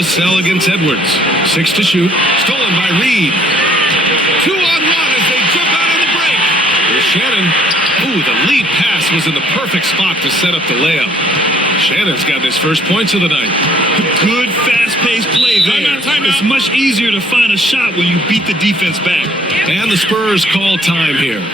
Vassell against Edwards. 6 to shoot. Stolen by Reed. 2 on 1 as they jump out on the break. Here's Shannon. Ooh, the lead pass was in the perfect spot to set up the layup. Shannon's got his first points of the night. Good fast-paced play there. Timeout. It's much easier to find a shot when you beat the defense back. And the Spurs call time here.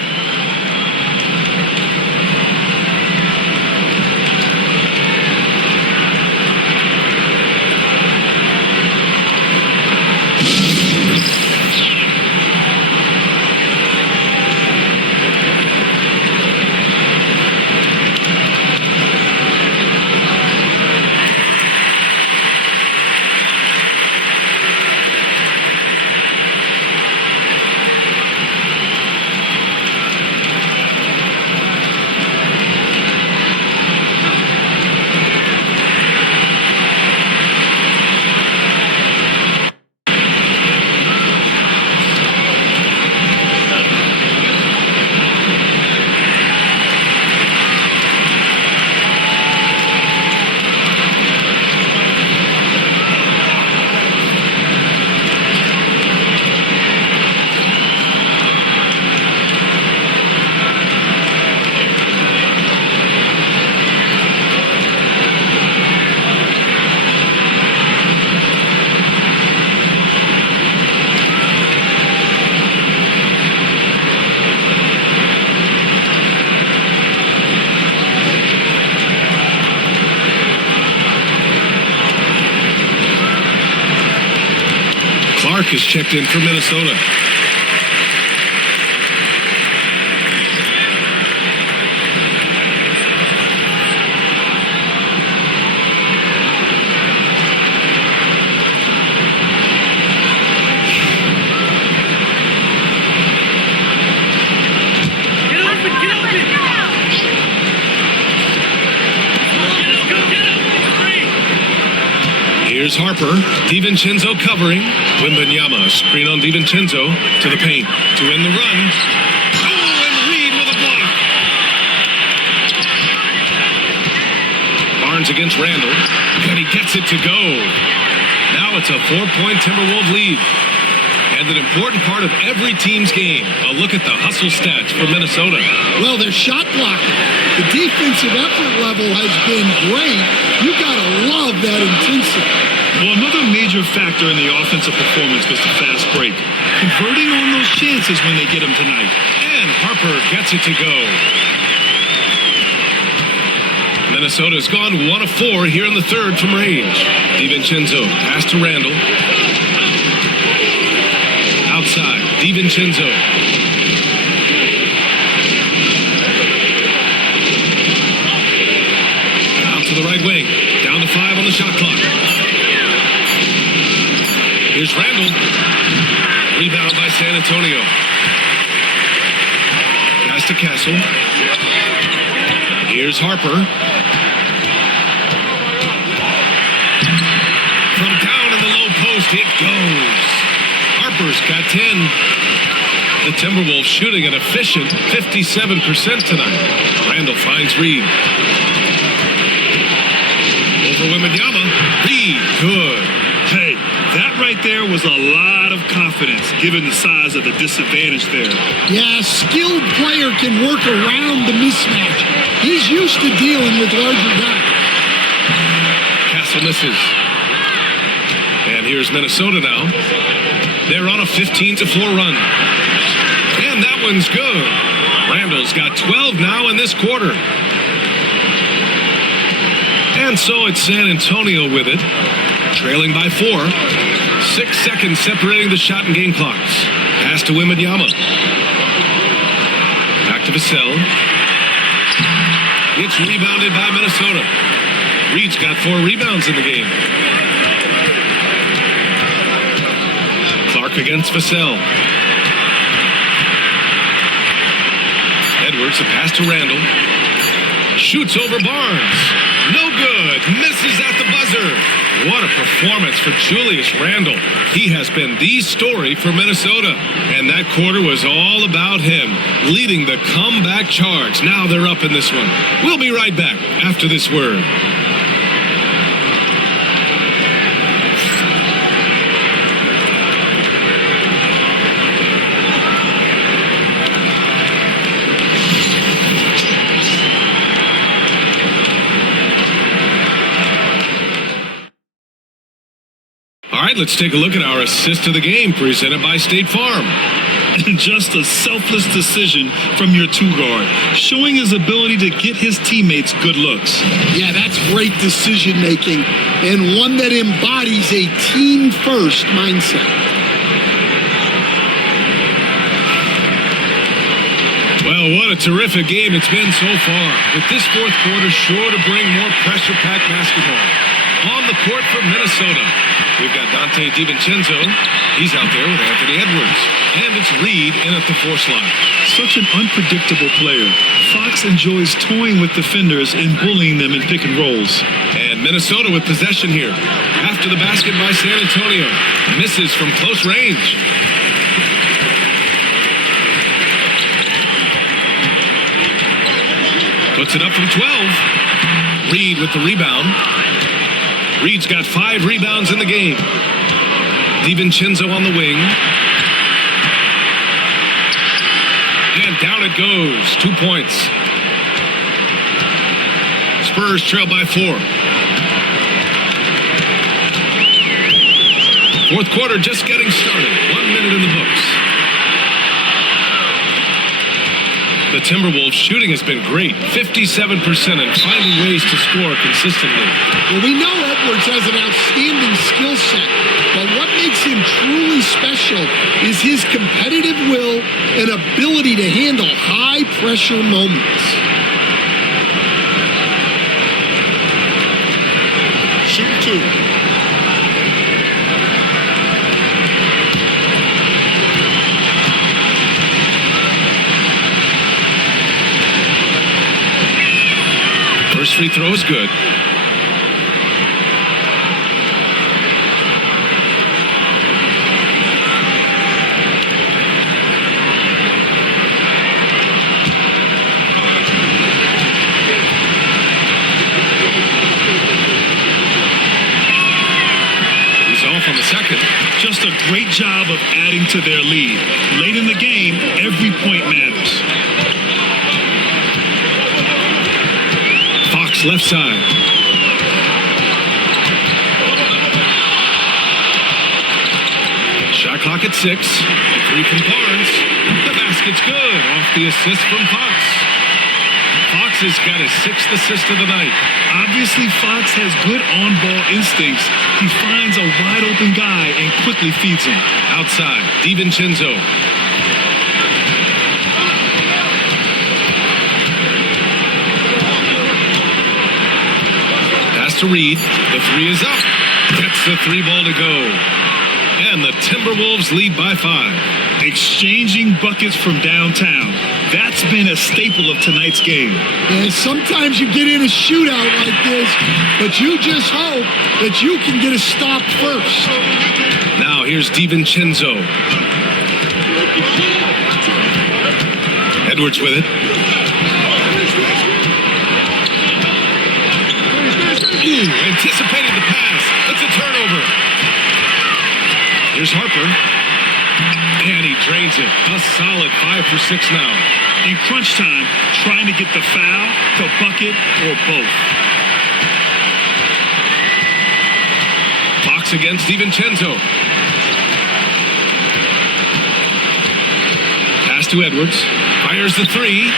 Clark is checked in for Minnesota. Here's Harper. DiVincenzo covering. Wembanyama, screen on DiVincenzo to the paint to win the run. Oh, and Reed with a block. Barnes against Randall. And he gets it to go. Now it's a 4-point Timberwolves lead. And an important part of every team's game. A look at the hustle stats for Minnesota. Well, their shot blocking. The defensive effort level has been great. You gotta love that intensity. Well, another major factor in the offensive performance was the fast break. Converting on those chances when they get them tonight. And Harper gets it to go. Minnesota's gone 1 of 4 here in the third from range. DiVincenzo pass to Randall. Outside, DiVincenzo. Out to the right wing. Down to 5 on the shot clock. Here's Randall. Rebound by San Antonio. Pass to Castle. Here's Harper. From down in the low post, it goes. Harper's got 10. The Timberwolves shooting an efficient 57% tonight. Randall finds Reed. Over Wembanyama. Reed, good. Hey, that right there was a lot of confidence given the size of the disadvantage there. Yeah, a skilled player can work around the mismatch. He's used to dealing with larger guys. Castle misses. And here's Minnesota now. They're on a 15-4 run. And that one's good. Randall's got 12 now in this quarter. And so it's San Antonio with it. Trailing by 4. 6 seconds separating the shot and game clocks. Pass to Wembanyama. Back to Vassell. It's rebounded by Minnesota. Reed's got 4 rebounds in the game. Clark against Vassell. Edwards, a pass to Randall. Shoots over Barnes. No good. Misses at the buzzer. What a performance for Julius Randall. He has been the story for Minnesota. And that quarter was all about him, leading the comeback charge. Now they're up in this one. We'll be right back after this word. All right, let's take a look at our assist of the game presented by State Farm. And just a selfless decision from your 2-guard, showing his ability to get his teammates good looks. Yeah, that's great decision making and one that embodies a team first mindset. Well, what a terrific game it's been so far. With this fourth quarter sure to bring more pressure-packed basketball. On the court for Minnesota, we've got Dante DiVincenzo. He's out there with Anthony Edwards. And it's Reed in at the 4 slot. Such an unpredictable player. Fox enjoys toying with defenders and bullying them in pick and rolls. And Minnesota with possession here. After the basket by San Antonio. Misses from close range. Puts it up from 12. Reed with the rebound. Reed's got 5 rebounds in the game. DiVincenzo on the wing. And down it goes. 2 points. Spurs trail by 4. Fourth quarter just getting started. 1 minute in the books. the Timberwolves' shooting has been great, 57%, and finding ways to score consistently. Well, we know Edwards has an outstanding skill set, but what makes him truly special is his competitive will and ability to handle high-pressure moments. Shoot two. First free throw is good. He's off on the second. Just a great job of adding to their lead. Late in the game, every point matters. Fox left side. Shot clock at 6. A three from Barnes. The basket's good. Off the assist from Fox. Fox has got his 6th assist of the night. Obviously, Fox has good on-ball instincts. He finds a wide-open guy and quickly feeds him. Outside, DiVincenzo. Pass to Reed. The three is up. Gets the 3 ball to go. And the Timberwolves lead by 5. Exchanging buckets from downtown. That's been a staple of tonight's game. And sometimes you get in a shootout like this, but you just hope that you can get a stop first. Now here's DiVincenzo. Edwards with it. Ooh, anticipated the pass. It's a turnover. Here's Harper. And he drains it. A solid 5 for 6 now. In crunch time, trying to get the foul, the bucket, or both. Fox against DiVincenzo. Pass to Edwards. Fires the 3.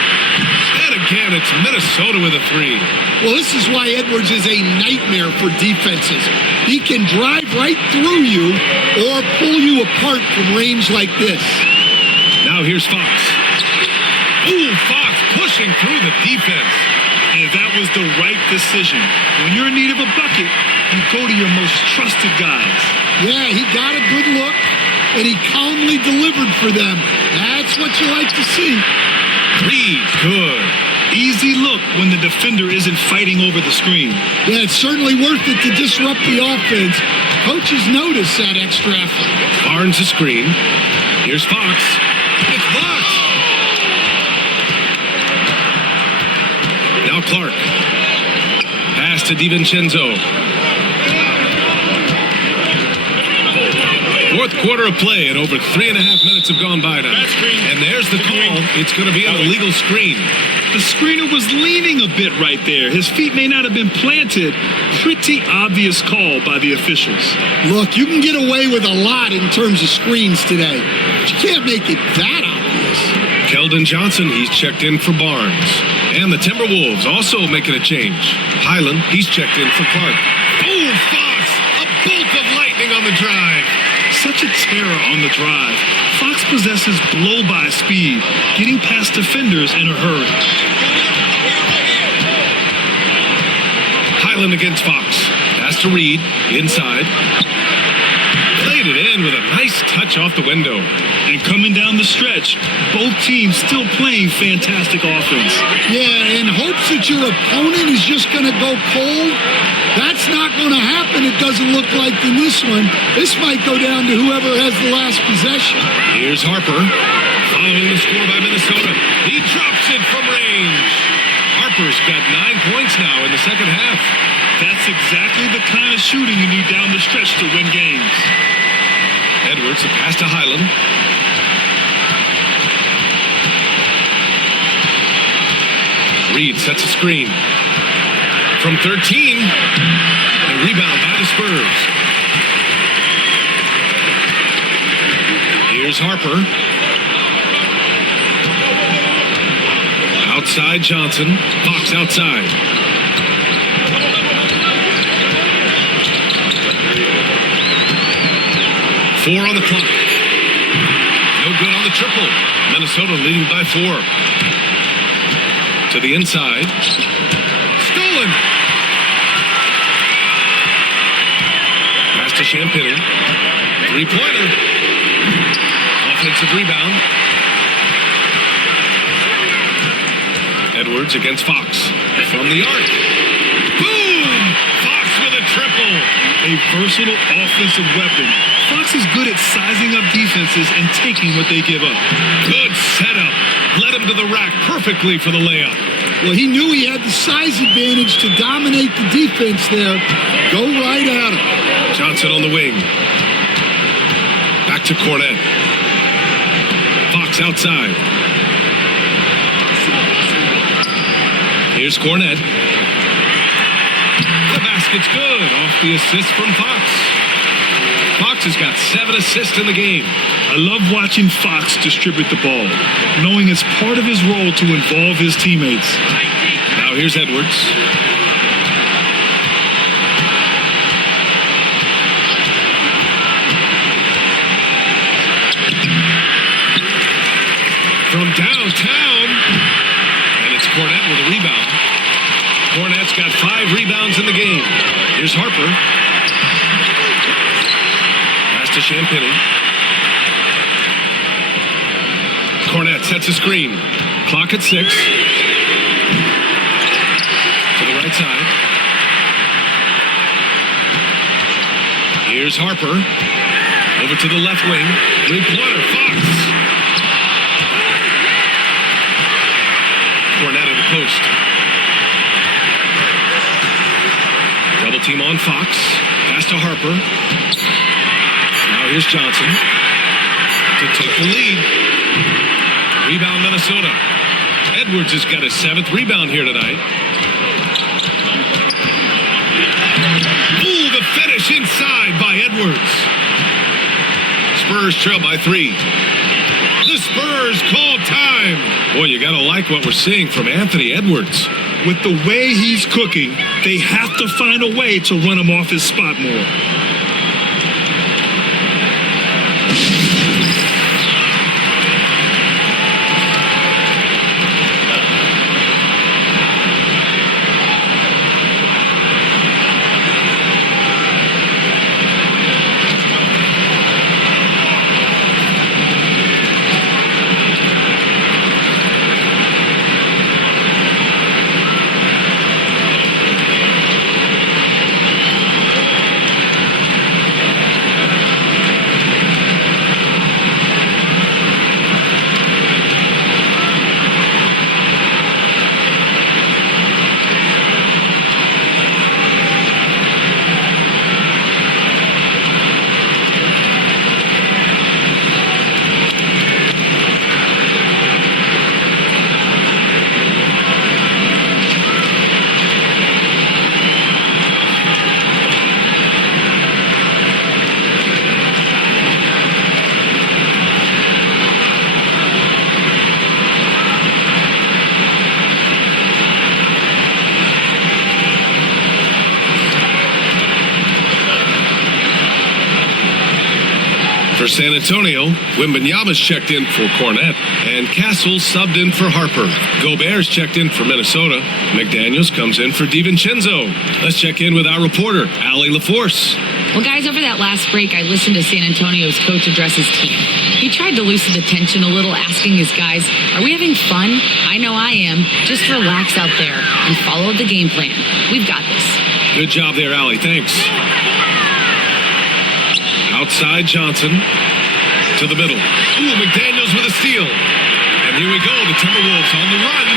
And again, it's Minnesota with a 3. Well, this is why Edwards is a nightmare for defenses. He can drive right through you or pull you apart from range like this. Now here's Fox. Ooh, Fox pushing through the defense. And that was the right decision. When you're in need of a bucket, you go to your most trusted guys. Yeah, he got a good look, and he calmly delivered for them. That's what you like to see. Reed, good. Easy look when the defender isn't fighting over the screen. Yeah, it's certainly worth it to disrupt the offense. Coaches notice that extra effort. Barnes a screen. Here's Fox. It's blocked. Now Clark. Pass to DiVincenzo. Fourth quarter of play, and over 3.5 minutes have gone by now. And there's the call. It's going to be an illegal screen. The screener was leaning a bit right there. His feet may not have been planted. Pretty obvious call by the officials. Look, you can get away with a lot in terms of screens today, but you can't make it that obvious. Keldon Johnson, he's checked in for Barnes. And the Timberwolves also making a change. Highland, he's checked in for Clark. Oh, Fox! A bolt of lightning on the drive. Such a terror on the drive. Fox possesses blow-by speed, getting past defenders in a hurry. Highland against Fox. Pass to Reed. Inside. Played it in with a nice touch off the window. And coming down the stretch, both teams still playing fantastic offense. Yeah, in hopes that your opponent is just going to go cold. That's not going to happen, it doesn't look like in this one. This might go down to whoever has the last possession. Here's Harper. Following the score by Minnesota. He drops it from range. Harper's got 9 points now in the second half. That's exactly the kind of shooting you need down the stretch to win games. Edwards, a pass to Highland. Reed sets a screen. From 13, a rebound by the Spurs. Here's Harper. Outside Johnson. Fox outside. Four on the clock. No good on the triple. Minnesota leading by 4. To the inside. Stolen. Pass to Champagny. Three-pointer. Offensive rebound. Edwards against Fox. From the arc. Boom! Fox with a triple. A versatile offensive weapon. Fox is good at sizing up defenses and taking what they give up. Good setup. Led him to the rack perfectly for the layup. Well, he knew he had the size advantage to dominate the defense there. Go right at him. Johnson on the wing. Back to Cornet. Fox outside. Here's Cornet. The basket's good. Off the assist from Fox. Fox has got 7 assists in the game. I love watching Fox distribute the ball, knowing it's part of his role to involve his teammates. Now here's Edwards. From downtown. And it's Cornet with a rebound. Cornet's got 5 rebounds in the game. Here's Harper. Pass to Champagny. Cornet sets a screen. Clock at 6. To the right side. Here's Harper. Over to the left wing. Three-pointer. Fox. Cornet in the post. Double team on Fox. Pass to Harper. Now here's Johnson to take the lead. Rebound Minnesota. Edwards has got his 7th rebound here tonight. Ooh, the finish inside by Edwards. Spurs trail by 3. The Spurs call time. Boy, you got to like what we're seeing from Anthony Edwards. With the way he's cooking, they have to find a way to run him off his spot more. For San Antonio, Wembanyama's checked in for Cornet, and Castle subbed in for Harper. Gobert's checked in for Minnesota. McDaniels comes in for DiVincenzo. Let's check in with our reporter, Allie LaForce. Well, guys, over that last break, I listened to San Antonio's coach address his team. He tried to loosen the tension a little, asking his guys, are we having fun? I know I am. Just relax out there and follow the game plan. We've got this. Good job there, Allie. Thanks. Outside Johnson to the middle. Ooh, McDaniels with a steal. And here we go. The Timberwolves on the run.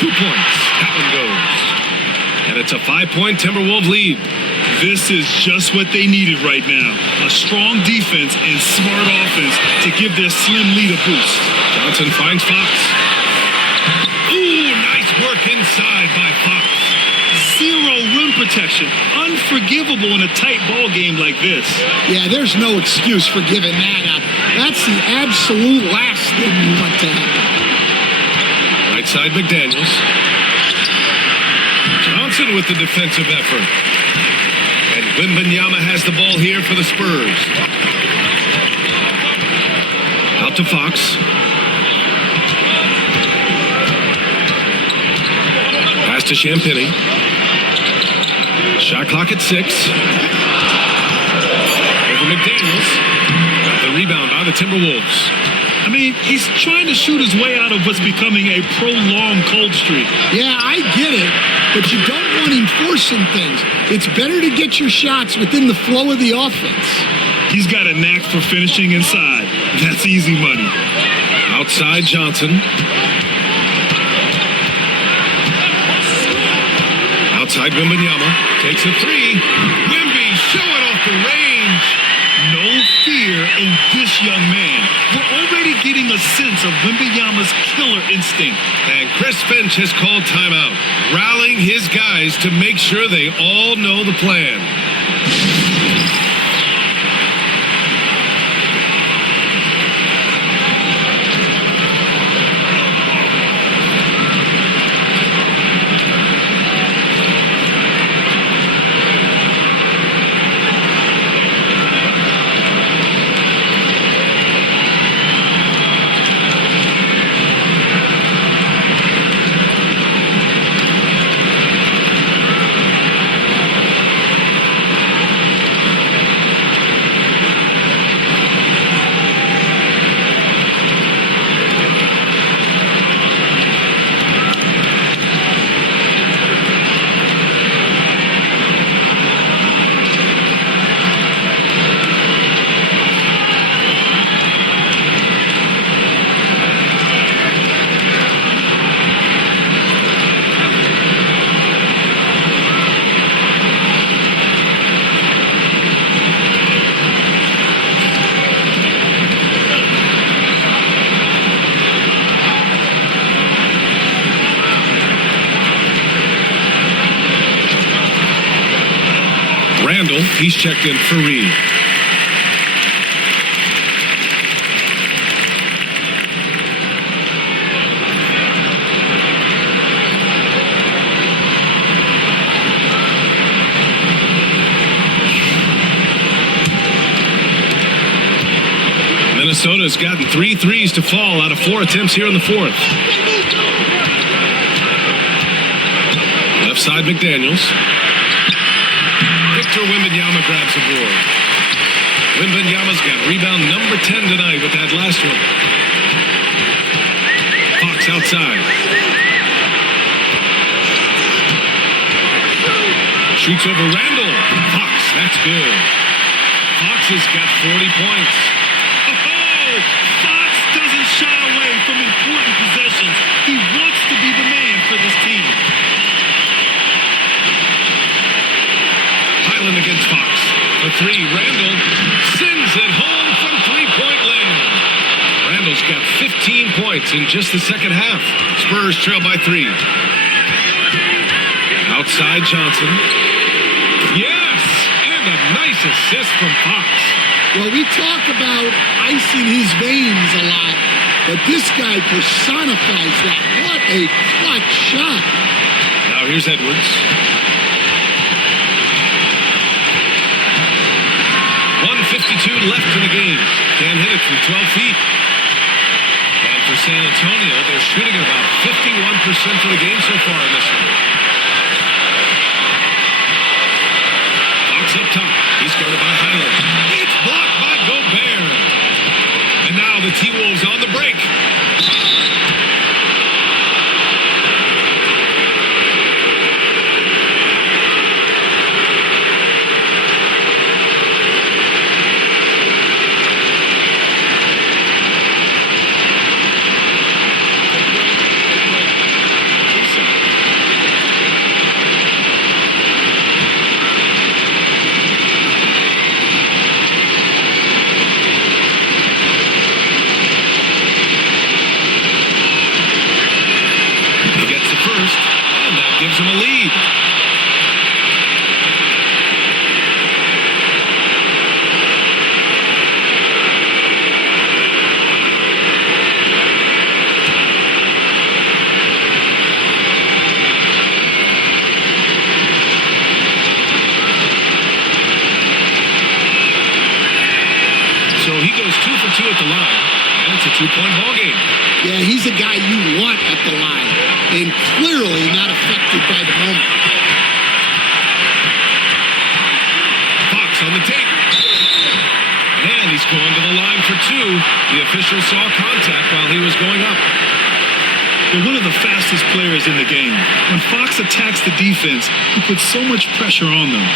2 points. That one goes. And it's a 5-point Timberwolves lead. This is just what they needed right now. A strong defense and smart offense to give their slim lead a boost. Johnson finds Fox. Ooh, nice work inside by Fox. Zero rim protection. Unforgivable in a tight ball game like this. Yeah, there's no excuse for giving that up. That's the absolute last thing you want to happen. Right Outside McDaniels. Johnson with the defensive effort. And Wembanyama has the ball here for the Spurs. Out to Fox. Pass to Champagny. Shot clock at 6. Over McDaniels. The rebound by the Timberwolves. I mean, he's trying to shoot his way out of what's becoming a prolonged cold streak. Yeah, I get it, but you don't want him forcing things. It's better to get your shots within the flow of the offense. He's got a knack for finishing inside. That's easy money. Outside Johnson. Outside Wembanyama. Takes a 3. Wemby showing off the range. No fear in this young man. We're already getting a sense of Wembanyama's killer instinct. And Chris Finch has called timeout, rallying his guys to make sure they all know the plan. Randall, he's checked in for Reed. Minnesota's gotten 3 threes to fall out of 4 attempts here in the 4th. Left side McDaniels. Victor Wembanyama grabs the board. Wembanyama's got rebound number 10 tonight with that last one. Fox outside. Shoots over Randall. Fox, that's good. Fox has got 40 points. Oh, Fox doesn't shy away from important possessions. He wants to be the man for this team. Highland against Fox. For 3, Randall sends it home from 3-point land. Randall's got 15 points in just the second half. Spurs trail by 3. Outside Johnson. Yes! And a nice assist from Fox. Well, we talk about icing his veins a lot, but this guy personifies that. What a clutch shot. Now here's Edwards. 1:52 left in the game. Can't hit it from 12 feet. And for San Antonio, they're shooting about 51% for the game so far in this one. Fox up top. He's guarded by Highland. It's blocked by Gobert. And now the T-Wolves on the break. Gives him a lead. two at the line, and it's a 2-point ball game. Yeah, he's a guy you want at the line, and clearly not affected by the moment. Fox on the take. And he's going to the line for two. The official saw contact while he was going up. They're one of the fastest players in the game. When Fox attacks the defense, he puts so much pressure on them.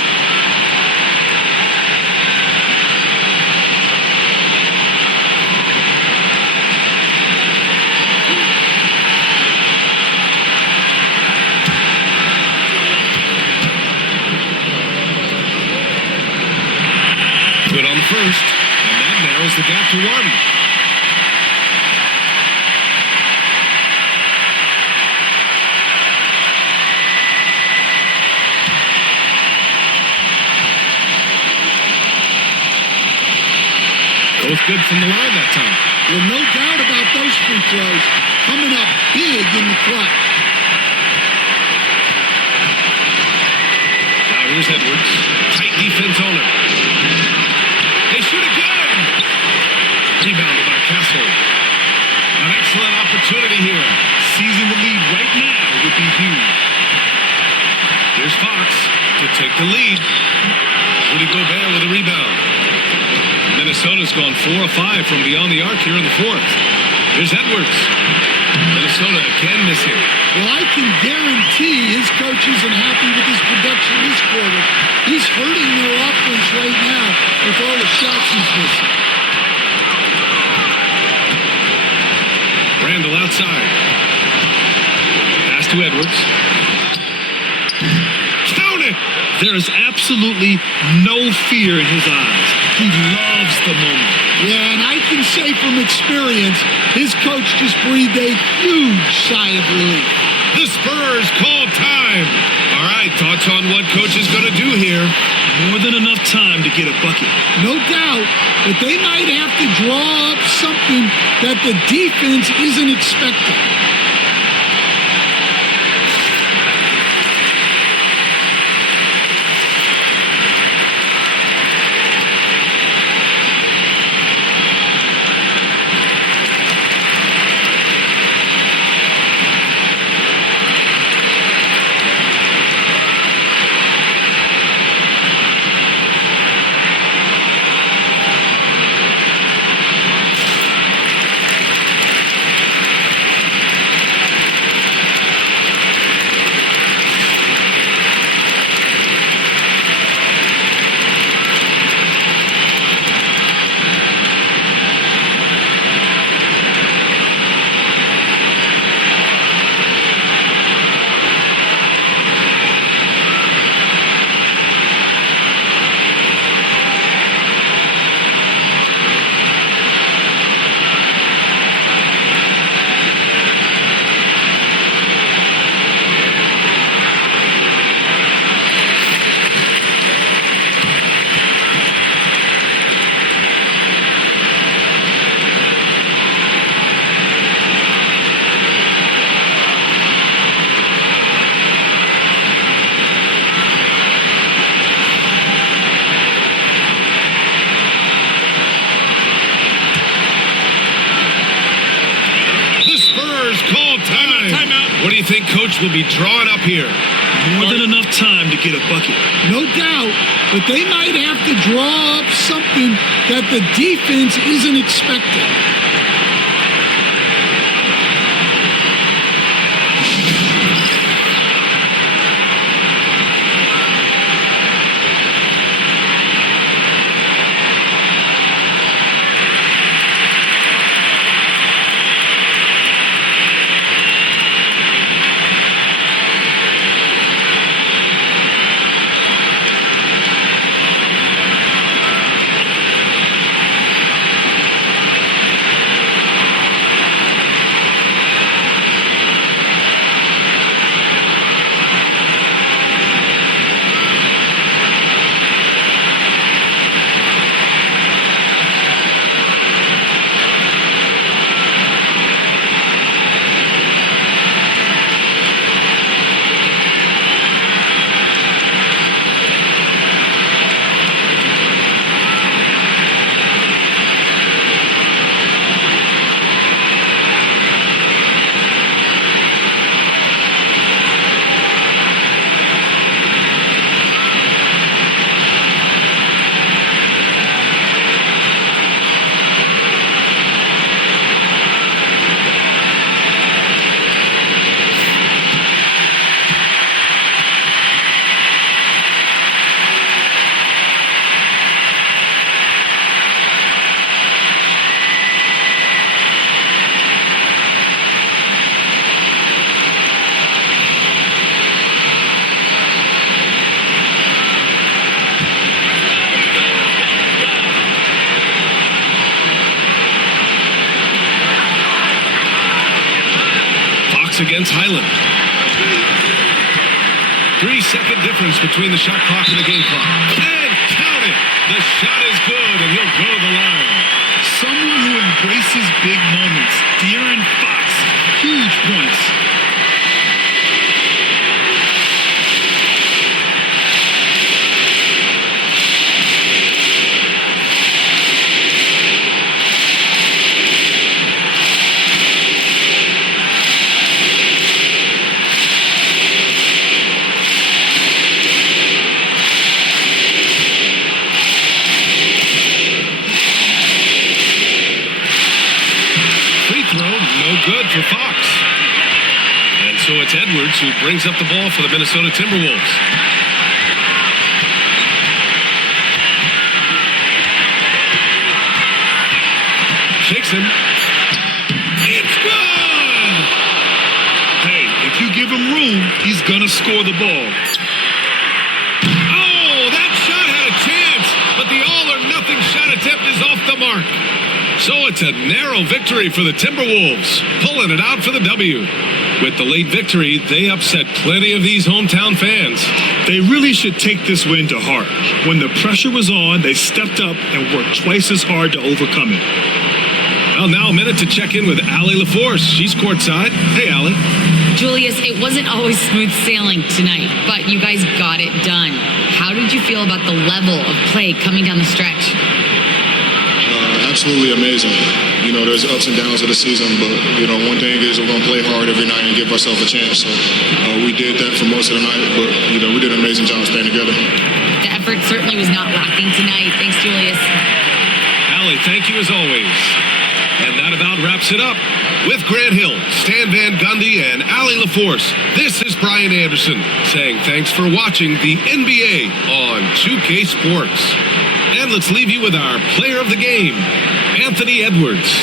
Good on the first, and that narrows the gap to one. Both good from the line that time. Well, no doubt about those free throws coming up big in the clutch. Now here's Edwards. Tight defense on him. They shoot again. Rebounded by Castle. An excellent opportunity here. Seizing the lead right now would be huge. Here's Fox to take the lead. Rudy Gobert with a rebound. Minnesota's gone 4 of 5 from beyond the arc here in the fourth. Here's Edwards. Minnesota again missing. Well, I can guarantee his coach isn't happy with his production this quarter. He's hurting their offense right now with all the shots he's missing. Randall outside. Pass to Edwards. Count it! There is absolutely no fear in his eyes. He loves the moment. Yeah, and I can say from experience, his coach just breathed a huge sigh of relief. The Spurs call time. All right, thoughts on what coach is going to do here? More than enough time to get a bucket. No doubt, but they might have to draw up something that the defense isn't expecting. What do you think coach will be drawing up here? More than enough time to get a bucket. No doubt, but they might have to draw up something that the defense isn't expecting. against Highland. 3-second difference between the shot clock and the game clock. And count it! The shot is good, and he'll go to the line. Someone who embraces big moments. De'Aaron Fox, huge points. Good for Fox. And so it's Edwards who brings up the ball for the Minnesota Timberwolves. Shakes him. It's good! Hey, if you give him room, he's gonna score the ball. Oh, that shot had a chance, but the all-or-nothing shot attempt is off the mark. So it's a narrow victory for the Timberwolves, pulling it out for the W. With the late victory, they upset plenty of these hometown fans. They really should take this win to heart. When the pressure was on, they stepped up and worked twice as hard to overcome it. Well, now a minute to check in with Allie LaForce. She's courtside. Hey, Allie. Julius, it wasn't always smooth sailing tonight, but you guys got it done. How did you feel about the level of play coming down the stretch? Absolutely amazing. You know, there's ups and downs of the season, but, you know, one thing is we're going to play hard every night and give ourselves a chance. So we did that for most of the night, but, you know, we did an amazing job staying together. The effort certainly was not lacking tonight. Thanks, Julius. Allie, thank you as always. And that about wraps it up. With Grant Hill, Stan Van Gundy, and Allie LaForce, this is Brian Anderson saying thanks for watching the NBA on 2K Sports. And let's leave you with our player of the game, Anthony Edwards.